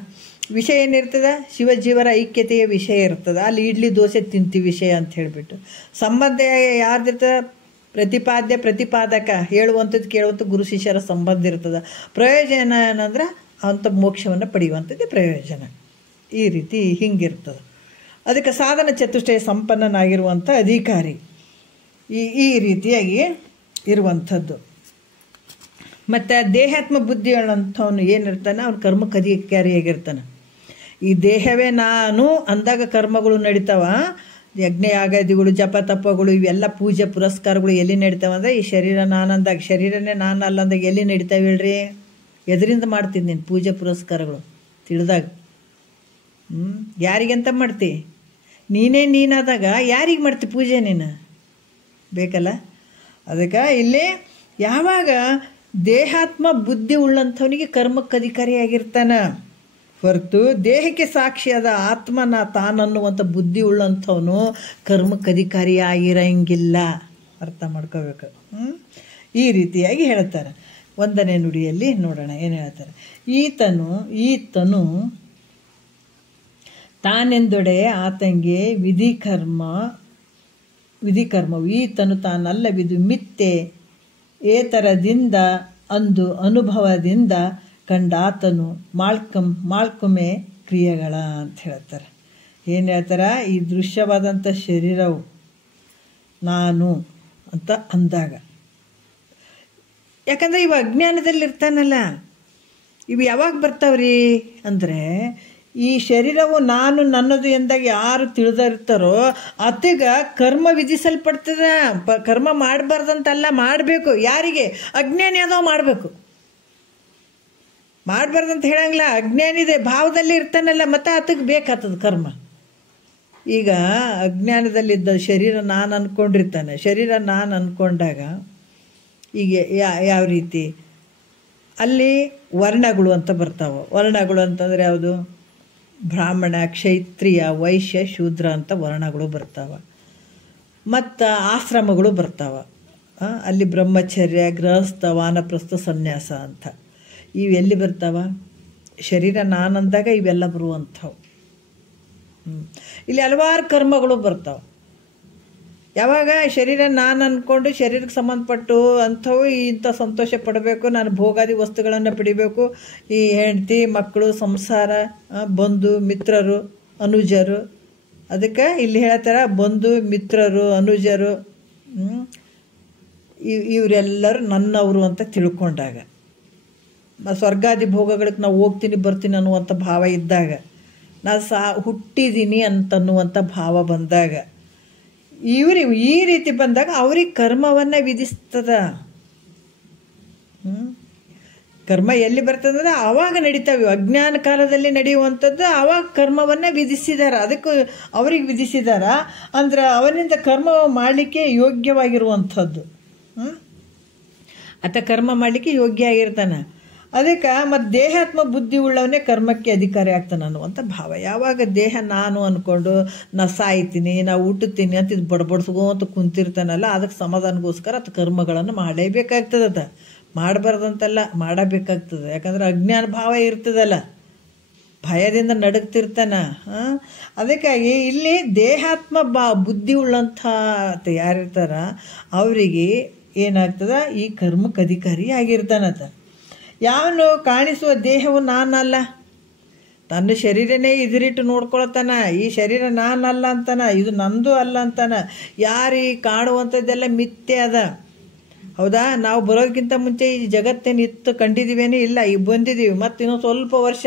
ವಿಷಯ ಏನಿರ್ತದೆ, ಶಿವಜೀವರ ಐಕ್ಯತೆಯ ವಿಷಯ ಇರ್ತದೆ. ಅಲ್ಲಿ ಇಡ್ಲಿ ದೋಸೆ ತಿಂತೀವಿ ವಿಷಯ ಅಂತ ಹೇಳಿಬಿಟ್ಟು. ಸಂಬಂಧ ಯಾರ್ದಿರ್ತದೆ, ಪ್ರತಿಪಾದ್ಯ ಪ್ರತಿಪಾದಕ, ಹೇಳುವಂಥದ್ದು ಕೇಳುವಂಥ ಗುರು ಶಿಷ್ಯರ ಸಂಬಂಧ ಇರ್ತದೆ. ಪ್ರಯೋಜನ ಏನಂದ್ರೆ ಅಂಥ ಮೋಕ್ಷವನ್ನು ಪಡೆಯುವಂಥದ್ದೇ ಪ್ರಯೋಜನ. ಈ ರೀತಿ ಹಿಂಗಿರ್ತದೆ. ಅದಕ್ಕೆ ಸಾಧನ ಚತುಷ್ಟಯ ಸಂಪನ್ನನಾಗಿರುವಂಥ ಅಧಿಕಾರಿ ಈ ರೀತಿಯಾಗಿ ಇರುವಂಥದ್ದು. ಮತ್ತು ದೇಹಾತ್ಮ ಬುದ್ಧಿ ಅನ್ನೋಂಥವನು ಏನಿರ್ತಾನೆ, ಅವ್ನು ಕರ್ಮಕ್ಕೆ ಅಧಿಕಾರಿಯಾಗಿರ್ತಾನೆ. ಈ ದೇಹವೇ ನಾನು ಅಂದಾಗ ಕರ್ಮಗಳು ನಡೀತಾವ. ಯಜ್ಞ ಯಾಗಾದಿಗಳು, ಜಪ ತಪಗಳು, ಇವೆಲ್ಲ ಪೂಜೆ ಪುರಸ್ಕಾರಗಳು ಎಲ್ಲಿ ನಡೀತಾವ ಅಂದರೆ ಈ ಶರೀರ ನಾನಂದಾಗ, ಶರೀರನೇ ನಾನು ಅಲ್ಲ ಅಂದಾಗ ಎಲ್ಲಿ ನಡೀತಾವೆ ಹೇಳ್ರಿ? ಎದರಿಂದ ಮಾಡ್ತೀನಿ ನೀನು ಪೂಜೆ ಪುರಸ್ಕಾರಗಳು ತಿಳಿದಾಗ? ಯಾರಿಗಂತ ಮಾಡ್ತಿ? ನೀನೇ ನೀನಾದಾಗ ಯಾರಿಗೆ ಮಾಡ್ತಿ ಪೂಜೆ? ನೀನು ಬೇಕಲ್ಲ. ಅದಕ್ಕೆ ಇಲ್ಲಿ ಯಾವಾಗ ದೇಹಾತ್ಮ ಬುದ್ಧಿ ಉಳ್ಳಂಥವನಿಗೆ ಕರ್ಮಕ್ಕೆ ಅಧಿಕಾರಿಯಾಗಿರ್ತಾನೆ ಹೊರತು ದೇಹಕ್ಕೆ ಸಾಕ್ಷಿಯಾದ ಆತ್ಮನ ತಾನನ್ನುವಂಥ ಬುದ್ಧಿ ಉಳ್ಳಂಥವನು ಕರ್ಮಕ್ಕೆ ಅಧಿಕಾರಿಯಾಗಿರಂಗಿಲ್ಲ. ಅರ್ಥ ಮಾಡ್ಕೋಬೇಕು. ಈ ರೀತಿಯಾಗಿ ಹೇಳ್ತಾರೆ. 1ನೇ ನುಡಿಯಲ್ಲಿ ನೋಡೋಣ ಏನು ಹೇಳ್ತಾರೆ. ಈತನು ತಾನೆಂದೊಡೆ ಆತಂಗೆ ವಿಧಿಕರ್ಮವು ಈತನು ತಾನಲ್ಲವಿದು ಮಿಥ್ಯೆ ಏತರದಿಂದ ಅಂದು ಅನುಭವದಿಂದ ಕಂಡಾತನು ಮಾಳ್ಕೊಮೆ ಕ್ರಿಯೆಗಳ ಅಂತ ಹೇಳ್ತಾರೆ. ಏನು ಹೇಳ್ತಾರೆ, ಈ ದೃಶ್ಯವಾದಂಥ ಶರೀರವು ನಾನು ಅಂತ ಅಂದಾಗ, ಯಾಕಂದರೆ ಇವು ಅಜ್ಞಾನದಲ್ಲಿರ್ತಾನಲ್ಲ, ಇವು ಯಾವಾಗ ಬರ್ತಾವ್ರಿ ಅಂದರೆ ಈ ಶರೀರವು ನಾನು ನನ್ನದು ಎಂದಾಗ ಯಾರು ತಿಳಿದಿರ್ತಾರೋ ಆತಗ ಕರ್ಮ ವಿಧಿಸಲ್ಪಡ್ತದ. ಕರ್ಮ ಮಾಡಬಾರ್ದಂತಲ್ಲ, ಮಾಡಬೇಕು. ಯಾರಿಗೆ? ಅಜ್ಞಾನಿ ಅದೋ ಮಾಡಬೇಕು. ಮಾಡಬಾರ್ದಂತ ಹೇಳಂಗಿಲ್ಲ. ಅಜ್ಞಾನಿದೆ ಭಾವದಲ್ಲಿ ಇರ್ತಾನಲ್ಲ, ಮತ್ತು ಆತಗೆ ಬೇಕಾಗ್ತದೆ ಕರ್ಮ. ಈಗ ಅಜ್ಞಾನದಲ್ಲಿದ್ದ ಶರೀರ ನಾನು ಅಂದ್ಕೊಂಡಿರ್ತಾನೆ. ಶರೀರ ನಾನು ಅಂದ್ಕೊಂಡಾಗ ಈಗ ಯಾವ ರೀತಿ ಅಲ್ಲಿ ವರ್ಣಗಳು ಅಂತ ಬರ್ತಾವೆ. ವರ್ಣಗಳು ಅಂತಂದರೆ ಯಾವುದು? ಬ್ರಾಹ್ಮಣ, ಕ್ಷತ್ರಿಯ, ವೈಶ್ಯ, ಶೂದ್ರ ಅಂತ ವರ್ಣಗಳು ಬರ್ತಾವೆ. ಮತ್ತು ಆಶ್ರಮಗಳು ಬರ್ತಾವೆ. ಅಲ್ಲಿ ಬ್ರಹ್ಮಚರ್ಯ, ಗೃಹಸ್ಥ, ವಾನಪ್ರಸ್ಥ, ಸನ್ಯಾಸ ಅಂತ ಇವೆಲ್ಲಿ ಬರ್ತಾವ? ಶರೀರ ನಾನಂದಾಗ ಇವೆಲ್ಲ ಬರುವಂಥವು. ಇಲ್ಲಿ ಹಲವಾರು ಕರ್ಮಗಳು ಬರ್ತಾವೆ. ಯಾವಾಗ ಶರೀರ ನಾನು ಅಂದ್ಕೊಂಡು ಶರೀರಕ್ಕೆ ಸಂಬಂಧಪಟ್ಟು ಅಂಥವು ಇಂಥ ಸಂತೋಷ ಪಡಬೇಕು, ನಾನು ಭೋಗಾದಿ ವಸ್ತುಗಳನ್ನು ಪಡಿಬೇಕು, ಈ ಹೆಂಡತಿ ಮಕ್ಕಳು, ಸಂಸಾರ, ಬಂಧು ಮಿತ್ರರು, ಅನುಜರು. ಅದಕ್ಕೆ ಇಲ್ಲಿ ಹೇಳ್ತಾರೆ ಬಂಧು ಮಿತ್ರರು, ಅನುಜರು, ಇವರೆಲ್ಲರೂ ನನ್ನವರು ಅಂತ ತಿಳ್ಕೊಂಡಾಗ, ಸ್ವರ್ಗಾದಿ ಭೋಗಗಳಿಗೆ ನಾವು ಹೋಗ್ತೀನಿ ಬರ್ತೀನಿ ಅನ್ನುವಂಥ ಭಾವ ಇದ್ದಾಗ, ನಾನು ಹುಟ್ಟಿದ್ದೀನಿ ಅಂತನ್ನುವಂಥ ಭಾವ ಬಂದಾಗ, ಈ ರೀತಿ ಬಂದಾಗ ಅವ್ರಿಗೆ ಕರ್ಮವನ್ನು ವಿಧಿಸ್ತದ. ಕರ್ಮ ಎಲ್ಲಿ ಬರ್ತದಂದ್ರೆ ಆವಾಗ ನಡೀತಾವೆ. ಅಜ್ಞಾನ ಕಾಲದಲ್ಲಿ ನಡೆಯುವಂಥದ್ದು ಆವಾಗ ಕರ್ಮವನ್ನು ವಿಧಿಸಿದಾರ. ಅದಕ್ಕೂ ಅವ್ರಿಗೆ ವಿಧಿಸಿದಾರ ಅಂದ್ರೆ ಅವನಿಂದ ಕರ್ಮ ಮಾಡಲಿಕ್ಕೆ ಯೋಗ್ಯವಾಗಿರುವಂಥದ್ದು. ಆತ ಕರ್ಮ ಮಾಡಲಿಕ್ಕೆ ಯೋಗ್ಯ ಆಗಿರ್ತಾನೆ. ಅದಕ್ಕೆ ಮತ್ತು ದೇಹಾತ್ಮ ಬುದ್ಧಿ ಉಳ್ಳವನೇ ಕರ್ಮಕ್ಕೆ ಅಧಿಕಾರಿ ಆಗ್ತಾನೆ ಅನ್ನುವಂಥ ಭಾವ. ಯಾವಾಗ ದೇಹ ನಾನು ಅಂದ್ಕೊಂಡು ನಾ ಸಾಯ್ತೀನಿ, ನಾ ಹುಟ್ಟುತ್ತೀನಿ ಅಂತ ಇದು ಬಡಬಡಿಸ್ಕೊಂತ ಕುಂತಿರ್ತಾನಲ್ಲ, ಅದಕ್ಕೆ ಸಮಾಧಾನಗೋಸ್ಕರ ಅದು ಕರ್ಮಗಳನ್ನು ಮಾಡಲೇಬೇಕಾಗ್ತದೆ. ಮಾಡಬಾರ್ದಂತಲ್ಲ, ಮಾಡಬೇಕಾಗ್ತದೆ. ಯಾಕಂದ್ರೆ ಅಜ್ಞಾನ ಭಾವ ಇರ್ತದಲ್ಲ, ಭಯದಿಂದ ನಡುಗ್ತಿರ್ತಾನೆ. ಅದಕ್ಕಾಗಿ ಇಲ್ಲಿ ದೇಹಾತ್ಮ ಬುದ್ಧಿ ಉಳ್ಳಂಥ ಯಾರಿರ್ತಾರ ಅವರಿಗೆ ಏನಾಗ್ತದ, ಈ ಕರ್ಮಕ್ಕೆ ಅಧಿಕಾರಿ ಆಗಿರ್ತಾನತ. ಯಾವನು ಕಾಣಿಸುವ ದೇಹವು ನಾನಲ್ಲ, ತನ್ನ ಶರೀರನೇ ಇದಿರಿಟ್ಟು ನೋಡ್ಕೊಳ್ತಾನ. ಈ ಶರೀರ ನಾನಲ್ಲ ಅಂತಾನ, ಇದು ನಂದು ಅಲ್ಲ ಅಂತಾನ. ಯಾರು ಈ ಕಾಣುವಂಥದ್ದೆಲ್ಲ ಮಿಥ್ಯೆ ಅದ. ಹೌದಾ? ನಾವು ಬರೋದಕ್ಕಿಂತ ಮುಂಚೆ ಈ ಜಗತ್ತೇನು ಇತ್ತು ಕಂಡಿದ್ದೀವೇನೋ ಇಲ್ಲ, ಈಗ ಬಂದಿದ್ದೀವಿ. ಮತ್ತು ಇನ್ನೊಂದು ಸ್ವಲ್ಪ ವರ್ಷ,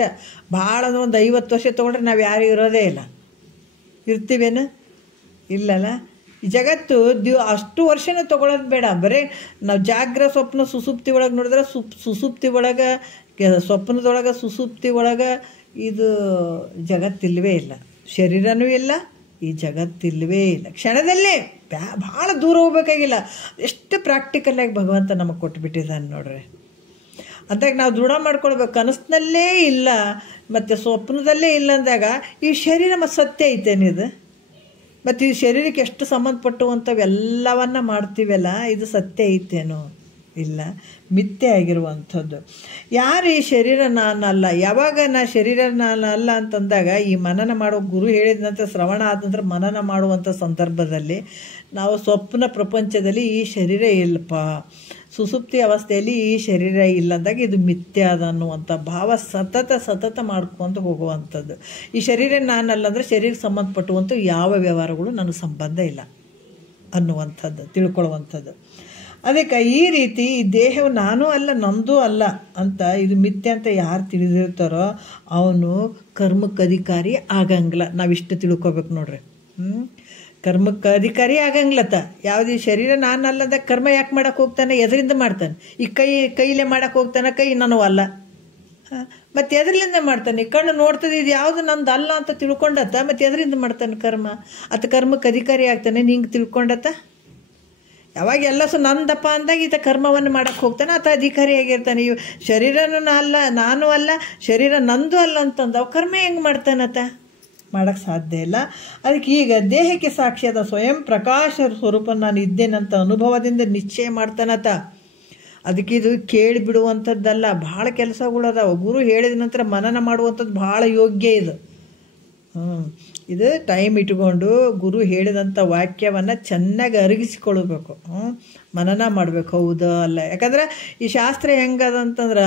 ಭಾಳ ಅಂದ್ರೆ ಒಂದು 50 ವರ್ಷ ತೊಗೊಂಡ್ರೆ ನಾವು ಯಾರು ಇರೋದೇ ಇಲ್ಲ. ಇರ್ತೀವೇನು? ಇಲ್ಲಲ್ಲ. ಈ ಜಗತ್ತು ಅಷ್ಟು ವರ್ಷನೇ ತೊಗೊಳೋದು ಬೇಡ. ಬರೀ ನಾವು ಜಾಗ್ರ ಸ್ವಪ್ನ ಸುಸುಪ್ತಿ ಒಳಗೆ ನೋಡಿದ್ರೆ ಸುಸುಪ್ತಿ ಒಳಗೆ ಸ್ವಪ್ನದೊಳಗೆ ಸುಸುಪ್ತಿ ಒಳಗೆ ಇದು ಜಗತ್ತಿಲ್ವೇ ಇಲ್ಲ. ಶರೀರನೂ ಇಲ್ಲ, ಈ ಜಗತ್ತಿಲ್ವೇ ಇಲ್ಲ. ಕ್ಷಣದಲ್ಲೇ ಭಾಳ ದೂರ ಹೋಗ್ಬೇಕಾಗಿಲ್ಲ. ಎಷ್ಟು ಪ್ರಾಕ್ಟಿಕಲಾಗಿ ಭಗವಂತ ನಮಗೆ ಕೊಟ್ಬಿಟ್ಟಿದ್ದಾನೆ ನೋಡ್ರಿ. ಅಂದಾಗ ನಾವು ದೃಢ ಮಾಡ್ಕೊಳ್ಬೇಕು. ಕನಸಿನಲ್ಲೇ ಇಲ್ಲ ಮತ್ತು ಸ್ವಪ್ನದಲ್ಲೇ ಇಲ್ಲ ಅಂದಾಗ ಈ ಶರೀರ ಮತ್ತು ಸತ್ಯ ಐತೇನಿದು? ಮತ್ತು ಈ ಶರೀರಕ್ಕೆ ಎಷ್ಟು ಸಂಬಂಧಪಟ್ಟುವಂಥವೆಲ್ಲವನ್ನ ಮಾಡ್ತೀವಲ್ಲ, ಇದು ಸತ್ಯ ಐತೇನೋ? ಇಲ್ಲ, ಮಿಥ್ಯೆ ಆಗಿರುವಂಥದ್ದು. ಯಾರು ಈ ಶರೀರ ನಾನಲ್ಲ, ಯಾವಾಗ ನಾ ಶರೀರ ನಾನಲ್ಲ ಅಂತಂದಾಗ ಈ ಮನನ ಮಾಡೋ ಗುರು ಹೇಳಿದ ನಂತರ, ಶ್ರವಣ ಆದ ನಂತರ ಮನನ ಮಾಡುವಂಥ ಸಂದರ್ಭದಲ್ಲಿ ನಾವು ಸ್ವಪ್ನ ಪ್ರಪಂಚದಲ್ಲಿ ಈ ಶರೀರ ಇಲ್ಲಪ್ಪ, ಸುಸುಪ್ತಿ ಅವಸ್ಥೆಯಲ್ಲಿ ಈ ಶರೀರ ಇಲ್ಲ ಅಂದಾಗ ಇದು ಮಿಥ್ಯೆ ಅದ ಅನ್ನುವಂಥ ಭಾವ ಸತತ ಮಾಡ್ಕೊಂಡು ಹೋಗುವಂಥದ್ದು. ಈ ಶರೀರ ನಾನಲ್ಲ ಅಂದರೆ ಶರೀರಕ್ಕೆ ಸಂಬಂಧಪಟ್ಟುವಂಥ ಯಾವ ವ್ಯವಹಾರಗಳು ನನಗೆ ಸಂಬಂಧ ಇಲ್ಲ ಅನ್ನುವಂಥದ್ದು ತಿಳ್ಕೊಳ್ಳುವಂಥದ್ದು. ಅದಕ್ಕೆ ಈ ರೀತಿ ಈ ದೇಹವು ನಾನೂ ಅಲ್ಲ ನಂದೂ ಅಲ್ಲ ಅಂತ ಇದು ಮಿಥ್ಯೆ ಅಂತ ಯಾರು ತಿಳಿದಿರ್ತಾರೋ ಅವನು ಕರ್ಮಕ್ಕೆ ಅಧಿಕಾರಿ ಆಗಂಗಿಲ್ಲ. ನಾವಿಷ್ಟು ತಿಳ್ಕೊಬೇಕು ನೋಡ್ರಿ. ಕರ್ಮಕ್ಕೆ ಅಧಿಕಾರಿ ಆಗಂಗಿಲ್ಲತ್ತ. ಯಾವುದು ಈ ಶರೀರ ನಾನಲ್ಲದ ಕರ್ಮ ಯಾಕೆ ಮಾಡೋಕ್ಕೆ ಹೋಗ್ತಾನೆ? ಎದರಿಂದ ಮಾಡ್ತಾನೆ? ಈ ಕೈಲೇ ಮಾಡೋಕ್ಕೆ ಹೋಗ್ತಾನೆ, ಕೈ ನಾನು ಅಲ್ಲ. ಮತ್ತು ಎದರಿಂದ ಮಾಡ್ತಾನೆ? ಈ ಕಣ್ಣು ನೋಡ್ತದೆ, ಇದು ಯಾವುದು ನಮ್ದು ಅಲ್ಲ ಅಂತ ತಿಳ್ಕೊಂಡತ್ತ. ಮತ್ತು ಎದರಿಂದ ಮಾಡ್ತಾನೆ ಕರ್ಮ? ಅತ್ತ ಕರ್ಮಕ್ಕೆ ಅಧಿಕಾರಿ ಆಗ್ತಾನೆ ನಿಂಗೆ ತಿಳ್ಕೊಂಡತ್ತ. ಯಾವಾಗ ಎಲ್ಲ ನಂದಪ್ಪ ಅಂದಾಗ ಈತ ಕರ್ಮವನ್ನು ಮಾಡೋಕ್ಕೆ ಹೋಗ್ತಾನೆ, ಆತ ಅಧಿಕಾರಿಯಾಗಿರ್ತಾನೆ. ಇವು ಶರೀರನೂ ನಾನು ಅಲ್ಲ, ಶರೀರ ನಂದು ಅಲ್ಲ ಅಂತಂದು ಅವು ಕರ್ಮ ಹೆಂಗೆ ಮಾಡ್ತಾನತ್ತ? ಮಾಡೋಕ್ಕೆ ಸಾಧ್ಯ ಇಲ್ಲ. ಅದಕ್ಕೆ ಈಗ ದೇಹಕ್ಕೆ ಸಾಕ್ಷಿಯಾದ ಸ್ವಯಂ ಪ್ರಕಾಶ ಸ್ವರೂಪ ನಾನು ಇದ್ದೇನಂತ ಅನುಭವದಿಂದ ನಿಶ್ಚಯ ಮಾಡ್ತಾನತ್ತ. ಅದಕ್ಕೆ ಇದು ಕೇಳಿಬಿಡುವಂಥದ್ದಲ್ಲ, ಭಾಳ ಕೆಲಸಗಳು ಅದಾವ. ಗುರು ಹೇಳಿದ ನಂತರ ಮನನ ಮಾಡುವಂಥದ್ದು ಭಾಳ ಯೋಗ್ಯ ಇದು. ಇದು ಟೈಮ್ ಇಟ್ಕೊಂಡು ಗುರು ಹೇಳಿದಂಥ ವಾಕ್ಯವನ್ನು ಚೆನ್ನಾಗಿ ಅರಗಿಸಿಕೊಳ್ಬೇಕು, ಮನನ ಮಾಡಬೇಕು. ಹೌದಾ ಅಲ್ಲ? ಯಾಕಂದ್ರೆ ಈ ಶಾಸ್ತ್ರ ಹೆಂಗದಂತಂದ್ರೆ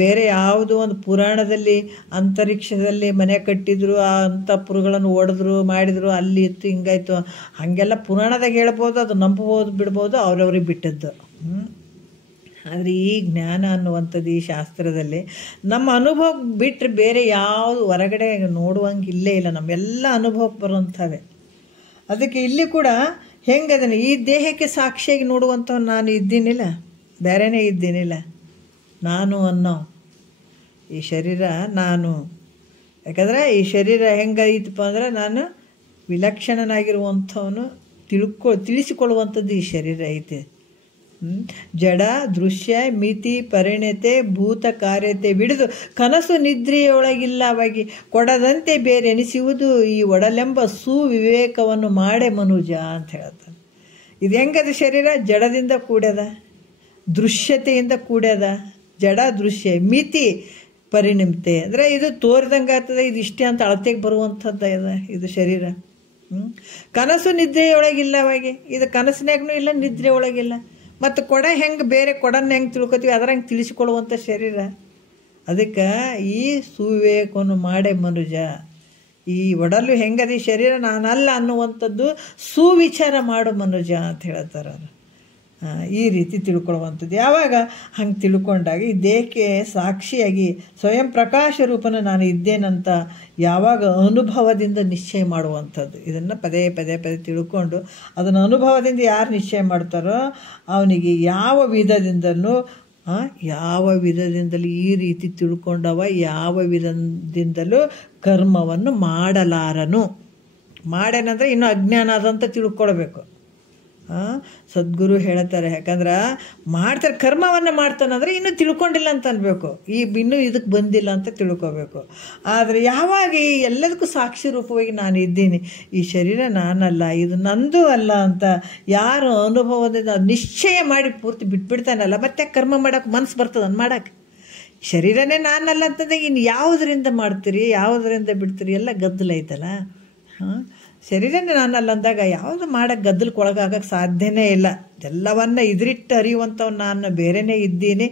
ಬೇರೆ ಯಾವುದೋ ಒಂದು ಪುರಾಣದಲ್ಲಿ ಅಂತರಿಕ್ಷದಲ್ಲಿ ಮನೆ ಕಟ್ಟಿದ್ರು, ಆ ಅಂತಃಪುರಗಳನ್ನು ಒಡೆದ್ರು ಮಾಡಿದ್ರು, ಅಲ್ಲಿ ಇತ್ತು ಹಿಂಗಾಯ್ತು ಹಾಗೆಲ್ಲ ಪುರಾಣದಾಗ ಹೇಳ್ಬೋದು, ಅದು ನಂಬಬಹುದು ಬಿಡ್ಬೋದು, ಅವ್ರವ್ರಿಗೆ ಬಿಟ್ಟದ್ದು. ಆದರೆ ಈ ಜ್ಞಾನ ಅನ್ನುವಂಥದ್ದು ಈ ಶಾಸ್ತ್ರದಲ್ಲಿ ನಮ್ಮ ಅನುಭವಕ್ಕೆ ಬಿಟ್ಟರೆ ಬೇರೆ ಯಾವುದು ಹೊರಗಡೆ ನೋಡುವಂಗೆ ಇಲ್ಲೇ ಇಲ್ಲ. ನಮ್ಮೆಲ್ಲ ಅನುಭವಕ್ಕೆ ಬರುವಂಥವೇ. ಅದಕ್ಕೆ ಇಲ್ಲಿ ಕೂಡ ಹೆಂಗದನೆ ಈ ದೇಹಕ್ಕೆ ಸಾಕ್ಷಿಯಾಗಿ ನೋಡುವಂಥವ್ನು ನಾನು ಇದ್ದೀನಿಲ್ಲ, ಬೇರೆನೇ ಇದ್ದೀನಿಲ್ಲ. ನಾನು ಅನ್ನೋ ಈ ಶರೀರ ನಾನು. ಯಾಕಂದರೆ ಈ ಶರೀರ ಹೆಂಗೈತಪ್ಪ ಅಂದರೆ ನಾನು ವಿಲಕ್ಷಣನಾಗಿರುವಂಥವನು ತಿಳಿಸಿಕೊಳ್ಳುವಂಥದ್ದು ಈ ಶರೀರ ಐತೆ. ಜಡ ದೃಶ್ಯ ಮಿತಿ ಪರಿಣತೆ ಭೂತ ಕಾರ್ಯತೆ ಬಿಡಿದು ಕನಸು ನಿದ್ರೆಯೊಳಗಿಲ್ಲವಾಗಿ ಕೊಡದಂತೆ ಬೇರೆ ಎನಿಸುವುದು ಈ ಒಡಲೆಂಬ ಸುವಿವೇಕವನ್ನು ಮಾಡೆ ಮನುಜ ಅಂತ ಹೇಳ್ತಾನೆ. ಇದು ಹೆಂಗದ ಶರೀರ? ಜಡದಿಂದ ಕೂಡ್ಯದ, ದೃಶ್ಯತೆಯಿಂದ ಕೂಡ್ಯದ. ಜಡ ದೃಶ್ಯ ಮಿತಿ ಪರಿಣಮತೆ ಅಂದರೆ ಇದು ತೋರಿದಂಗೆ ಆಗ್ತದೆ, ಇದು ಇಷ್ಟೇ ಅಂತ ಅಳತೆಗೆ ಬರುವಂಥದ್ದು ಇದು ಶರೀರ. ಕನಸು ನಿದ್ರೆಯೊಳಗಿಲ್ಲವಾಗಿ, ಇದು ಕನಸಿನಾಗೂ ಇಲ್ಲ, ನಿದ್ರೆ ಒಳಗಿಲ್ಲ. ಮತ್ತು ಕೊಡ ಹೆಂಗೆ ಬೇರೆ ಕೊಡನ್ನ ಹೆಂಗೆ ತಿಳ್ಕೊತೀವಿ ಅದರ ಹೆಂಗೆ ತಿಳಿಸಿಕೊಳ್ಳುವಂಥ ಶರೀರ. ಅದಕ್ಕೆ ಈ ಸುವಿವೇಕವನ್ನು ಮಾಡೇ ಮನುಜ. ಈ ಒಡಲು ಹೆಂಗದ ಈ ಶರೀರ ನಾನಲ್ಲ ಅನ್ನುವಂಥದ್ದು ಸುವಿಚಾರ ಮಾಡು ಮನುಜ ಅಂತ ಹೇಳ್ತಾರೆ ಅವರು. ಈ ರೀತಿ ತಿಳ್ಕೊಳ್ಳುವಂಥದ್ದು. ಯಾವಾಗ ಹಂಗೆ ತಿಳ್ಕೊಂಡಾಗ ಈ ದೇಹಕ್ಕೆ ಸಾಕ್ಷಿಯಾಗಿ ಸ್ವಯಂ ಪ್ರಕಾಶ ರೂಪನ ನಾನು ಇದ್ದೇನಂತ ಯಾವಾಗ ಅನುಭವದಿಂದ ನಿಶ್ಚಯ ಮಾಡುವಂಥದ್ದು. ಇದನ್ನು ಪದೇ ಪದೇ ಪದೇ ತಿಳ್ಕೊಂಡು ಅದನ್ನು ಅನುಭವದಿಂದ ಯಾರು ನಿಶ್ಚಯ ಮಾಡ್ತಾರೋ ಅವನಿಗೆ ಯಾವ ವಿಧದಿಂದಲೂ ಈ ರೀತಿ ತಿಳ್ಕೊಂಡವ ಯಾವ ವಿಧದಿಂದಲೂ ಕರ್ಮವನ್ನು ಮಾಡಲಾರನು. ಮಾಡೇನಂದ್ರೆ ಇನ್ನೂ ಅಜ್ಞಾನ ಅದಂತ ತಿಳ್ಕೊಳ್ಬೇಕು. ಸದ್ಗುರು ಹೇಳ್ತಾರೆ, ಯಾಕಂದ್ರೆ ಮಾಡ್ತಾರೆ ಕರ್ಮವನ್ನು ಮಾಡ್ತಾನಂದ್ರೆ ಇನ್ನೂ ತಿಳ್ಕೊಂಡಿಲ್ಲ ಅಂತ ಅನ್ಬೇಕು, ಇನ್ನೂ ಇದಕ್ಕೆ ಬಂದಿಲ್ಲ ಅಂತ ತಿಳ್ಕೊಬೇಕು. ಆದರೆ ಯಾವಾಗ ಈ ಎಲ್ಲದಕ್ಕೂ ಸಾಕ್ಷಿ ರೂಪವಾಗಿ ನಾನು ಇದ್ದೀನಿ, ಈ ಶರೀರ ನಾನಲ್ಲ, ಇದು ನಂದು ಅಲ್ಲ ಅಂತ ಯಾರು ಅನುಭವದಿಂದ ನಿಶ್ಚಯ ಮಾಡಿ ಪೂರ್ತಿ ಬಿಟ್ಬಿಡ್ತಾನಲ್ಲ, ಮತ್ತೆ ಕರ್ಮ ಮಾಡೋಕೆ ಮನಸ್ಸು ಬರ್ತದೆ ಮಾಡೋಕ್ಕೆ. ಶರೀರನೇ ನಾನಲ್ಲ ಅಂತಂದ್ರೆ ಇನ್ನು ಯಾವುದರಿಂದ ಮಾಡ್ತೀರಿ, ಯಾವುದರಿಂದ ಬಿಡ್ತೀರಿ, ಎಲ್ಲ ಗದ್ದಲ ಐತಲ್ಲ. ಶರೀರನೇ ನಾನಲ್ಲ ಅಂದಾಗ ಯಾವುದು ಮಾಡೋಕ್ಕೆ ಗದ್ದಲಕ್ಕೆ ಒಳಗಾಗಕ್ಕೆ ಸಾಧ್ಯನೇ ಇಲ್ಲ. ಎಲ್ಲವನ್ನ ಇದ್ರಿಟ್ಟು ಅರಿಯುವಂಥವ್ನು ನಾನು ಬೇರೆಯೇ ಇದ್ದೀನಿ,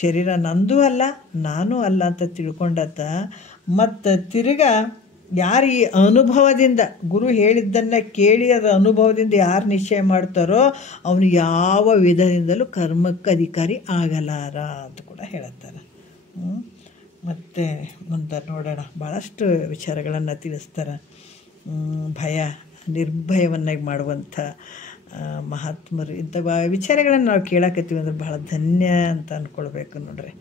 ಶರೀರ ನಂದೂ ಅಲ್ಲ ನಾನು ಅಲ್ಲ ಅಂತ ತಿಳ್ಕೊಂಡತ್ತ. ಮತ್ತು ತಿರ್ಗಾ ಯಾರು ಈ ಅನುಭವದಿಂದ ಗುರು ಹೇಳಿದ್ದನ್ನು ಕೇಳಿ ಅದರ ಅನುಭವದಿಂದ ಯಾರು ನಿಶ್ಚಯ ಮಾಡ್ತಾರೋ ಅವನು ಯಾವ ವಿಧದಿಂದಲೂ ಕರ್ಮಕ್ಕೆ ಅಧಿಕಾರಿ ಆಗಲಾರ ಅಂತ ಕೂಡ ಹೇಳುತ್ತಾರೆ. ಮತ್ತು ಮುಂದೆ ನೋಡೋಣ, ಭಾಳಷ್ಟು ವಿಚಾರಗಳನ್ನು ತಿಳಿಸ್ತಾರೆ. ಭಯ ನಿರ್ಭಯವನ್ನಾಗಿ ಮಾಡುವಂಥ ಮಹಾತ್ಮರು ಇಂಥ ವಿಚಾರಗಳನ್ನು ನಾವು ಕೇಳಕತ್ತೀವಿ ಅಂದ್ರೆ ಬಹಳ ಧನ್ಯ ಅಂತ ಅಂದ್ಕೊಳ್ಬೇಕು ನೋಡ್ರಿ.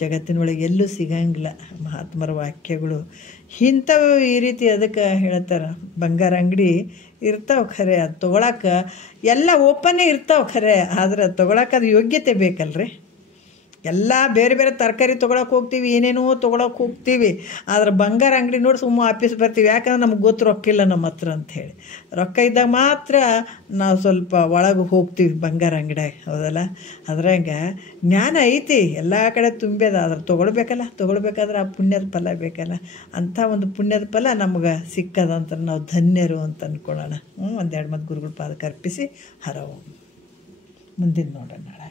ಜಗತ್ತಿನೊಳಗೆ ಎಲ್ಲೂ ಸಿಗಂಗಿಲ್ಲ ಮಹಾತ್ಮರ ವಾಕ್ಯಗಳು ಇಂಥವು ಈ ರೀತಿ. ಅದಕ್ಕೆ ಹೇಳ್ತಾರೆ ಬಂಗಾರ ಅಂಗಡಿ ಇರ್ತಾವೆ ಖರೆ, ಅದು ತೊಗೊಳಕ್ಕೆ ಎಲ್ಲ ಓಪನ್ನೇ ಇರ್ತಾವೆ ಖರೆ, ಆದ್ರೆ ತೊಗೊಳಕ್ಕೆ ಅದು ಯೋಗ್ಯತೆ ಬೇಕಲ್ರಿ. ಎಲ್ಲ ಬೇರೆ ಬೇರೆ ತರಕಾರಿ ತೊಗೊಳಕ್ಕೆ ಹೋಗ್ತೀವಿ, ಏನೇನೋ ತೊಗೊಳಕ್ಕೆ ಹೋಗ್ತೀವಿ, ಆದ್ರೆ ಬಂಗಾರ ಅಂಗಡಿ ನೋಡಿ ಸುಮ್ಮ ಆಫೀಸ್ ಬರ್ತೀವಿ. ಯಾಕಂದ್ರೆ ನಮ್ಗೆ ಗೊತ್ತು ರೊಕ್ಕಿಲ್ಲ ನಮ್ಮ ಹತ್ರ ಅಂಥೇಳಿ. ರೊಕ್ಕ ಇದ್ದಾಗ ಮಾತ್ರ ನಾವು ಸ್ವಲ್ಪ ಒಳಗೆ ಹೋಗ್ತೀವಿ ಬಂಗಾರ ಅಂಗಡಿಯಾಗ, ಹೌದಲ್ಲ. ಅದ್ರಾಗ ಜ್ಞಾನ ಐತಿ, ಎಲ್ಲ ಕಡೆ ತುಂಬ್ಯದ, ಆದ್ರೆ ತೊಗೊಳ್ಬೇಕಾದ್ರೆ ಆ ಪುಣ್ಯದ ಫಲ ಬೇಕಲ್ಲ. ಅಂಥ ಒಂದು ಪುಣ್ಯದ ಫಲ ನಮ್ಗೆ ಸಿಕ್ಕದಂತ ನಾವು ಧನ್ಯರು ಅಂತ ಅಂದ್ಕೊಳ್ಳೋಣ. ಒಂದೆರಡು ಮತ್ತು ಗುರುಗಳ ಪಾದಕ್ಕೆ ಅರ್ಪಿಸಿ ಹರವು ಮುಂದಿನ ನೋಡೋಣ ನಾಳೆ.